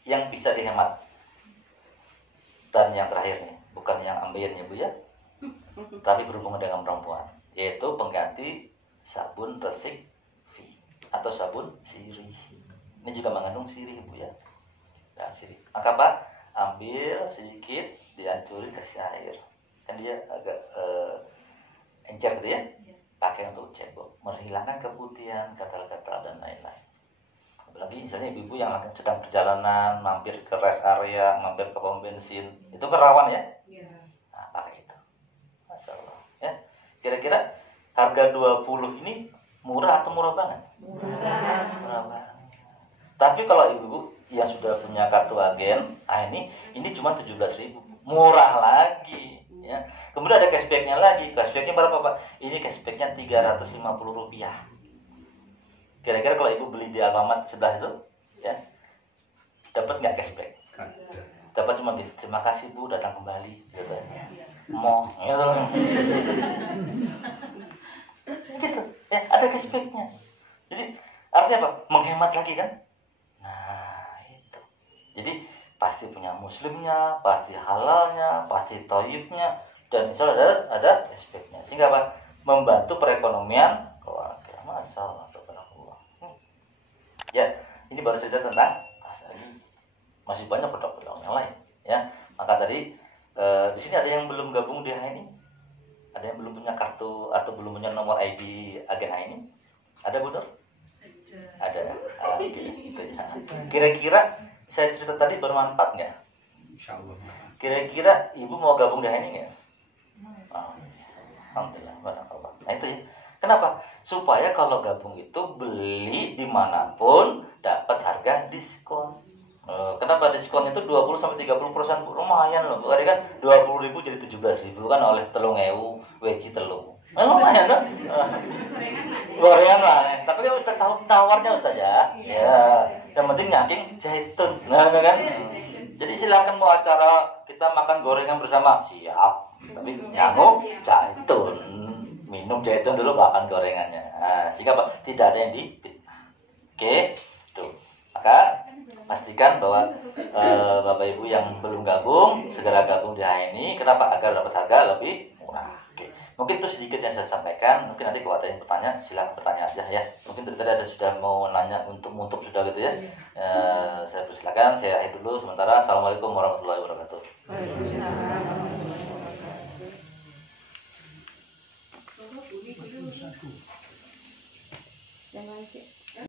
yang bisa dihemat. Dan yang terakhir nih, bukan yang ambeien ya Bu ya. Tapi berhubungan dengan perempuan. Yaitu pengganti sabun resik atau sabun sirih. Ini juga mengandung sirih Bu ya. Nah, sirih. Maka Pak, ambil sedikit, dihancurin kasih air. Kan dia agak encer gitu ya. Pakai untuk cebok, menghilangkan keputihan, gatal-gatal dan lain-lain. Apalagi misalnya ibu-ibu yang sedang perjalanan, mampir ke rest area, mampir ke pom bensin, itu kan rawan ya. Nah, pakai itu. Masya Allah. Ya. Kira-kira harga 20 ini murah atau murah banget? Murah banget. Tapi kalau ibu-ibu yang sudah punya kartu agen, ini cuma 17.000, murah lagi. Ya. Kemudian ada cashbacknya lagi. Cashbacknya berapa Pak? Ini cashbacknya 350 rupiah. Kira-kira kalau ibu beli di Alfamart sebelah itu, ya, dapat nggak cashback? Dapat cuma gitu. Terima kasih Bu, datang kembali. Gitu. Mau, gitu. Gitu. Ya, ada cashbacknya. Jadi artinya apa? Menghemat lagi kan? Nah itu. Jadi pasti punya muslimnya, pasti halalnya, pasti thayyibnya, dan insya Allah ada cashbacknya. Sehingga apa? Membantu perekonomian keluarga. Masalah subhanallah. Ya, ini baru saja tentang ini. Masih banyak produk-produk yang lain. Ya, maka tadi di sini ada yang belum gabung di ini, ada yang belum punya kartu atau belum punya nomor ID agen ini. Ada Bu Nur? Ada. Gitu ya. Kira-kira saya cerita tadi bermanfaat nggak? Insyaallah. Kira-kira ibu mau gabung di ini nggak? Alhamdulillah, barakallah. Nah itu ya. Kenapa? Supaya kalau gabung itu beli dimanapun dapat diskon itu 20 sampai 30%, Bu. Lumayan loh. Bu. Kan 20.000 jadi 17.000 kan oleh 3.000 weji telu. Lumayan loh. Gorengan lah. Tapi kan Ustaz tahu tawarnya Ustaz ya. Ya, yang penting nyaking zaitun. Nah, kan. Jadi silakan mau acara kita makan gorengan bersama, siap. Tapi nyamuk zaitun. Minum zaitun dulu makan gorengannya. Nah, sehingga tidak ada yang dipitnah. Oke, tuh. Maka pastikan bahwa Bapak Ibu yang belum gabung segera gabung di HNI. Kenapa? Agar dapat harga lebih murah. Oke. Mungkin itu sedikit yang saya sampaikan. Mungkin nanti kalau ada yang bertanya, silakan bertanya aja ya. Mungkin tadi ada sudah mau nanya untuk sudah gitu ya. Saya persilakan. Saya akhir dulu sementara. Assalamualaikum warahmatullahi wabarakatuh. Jangan sih.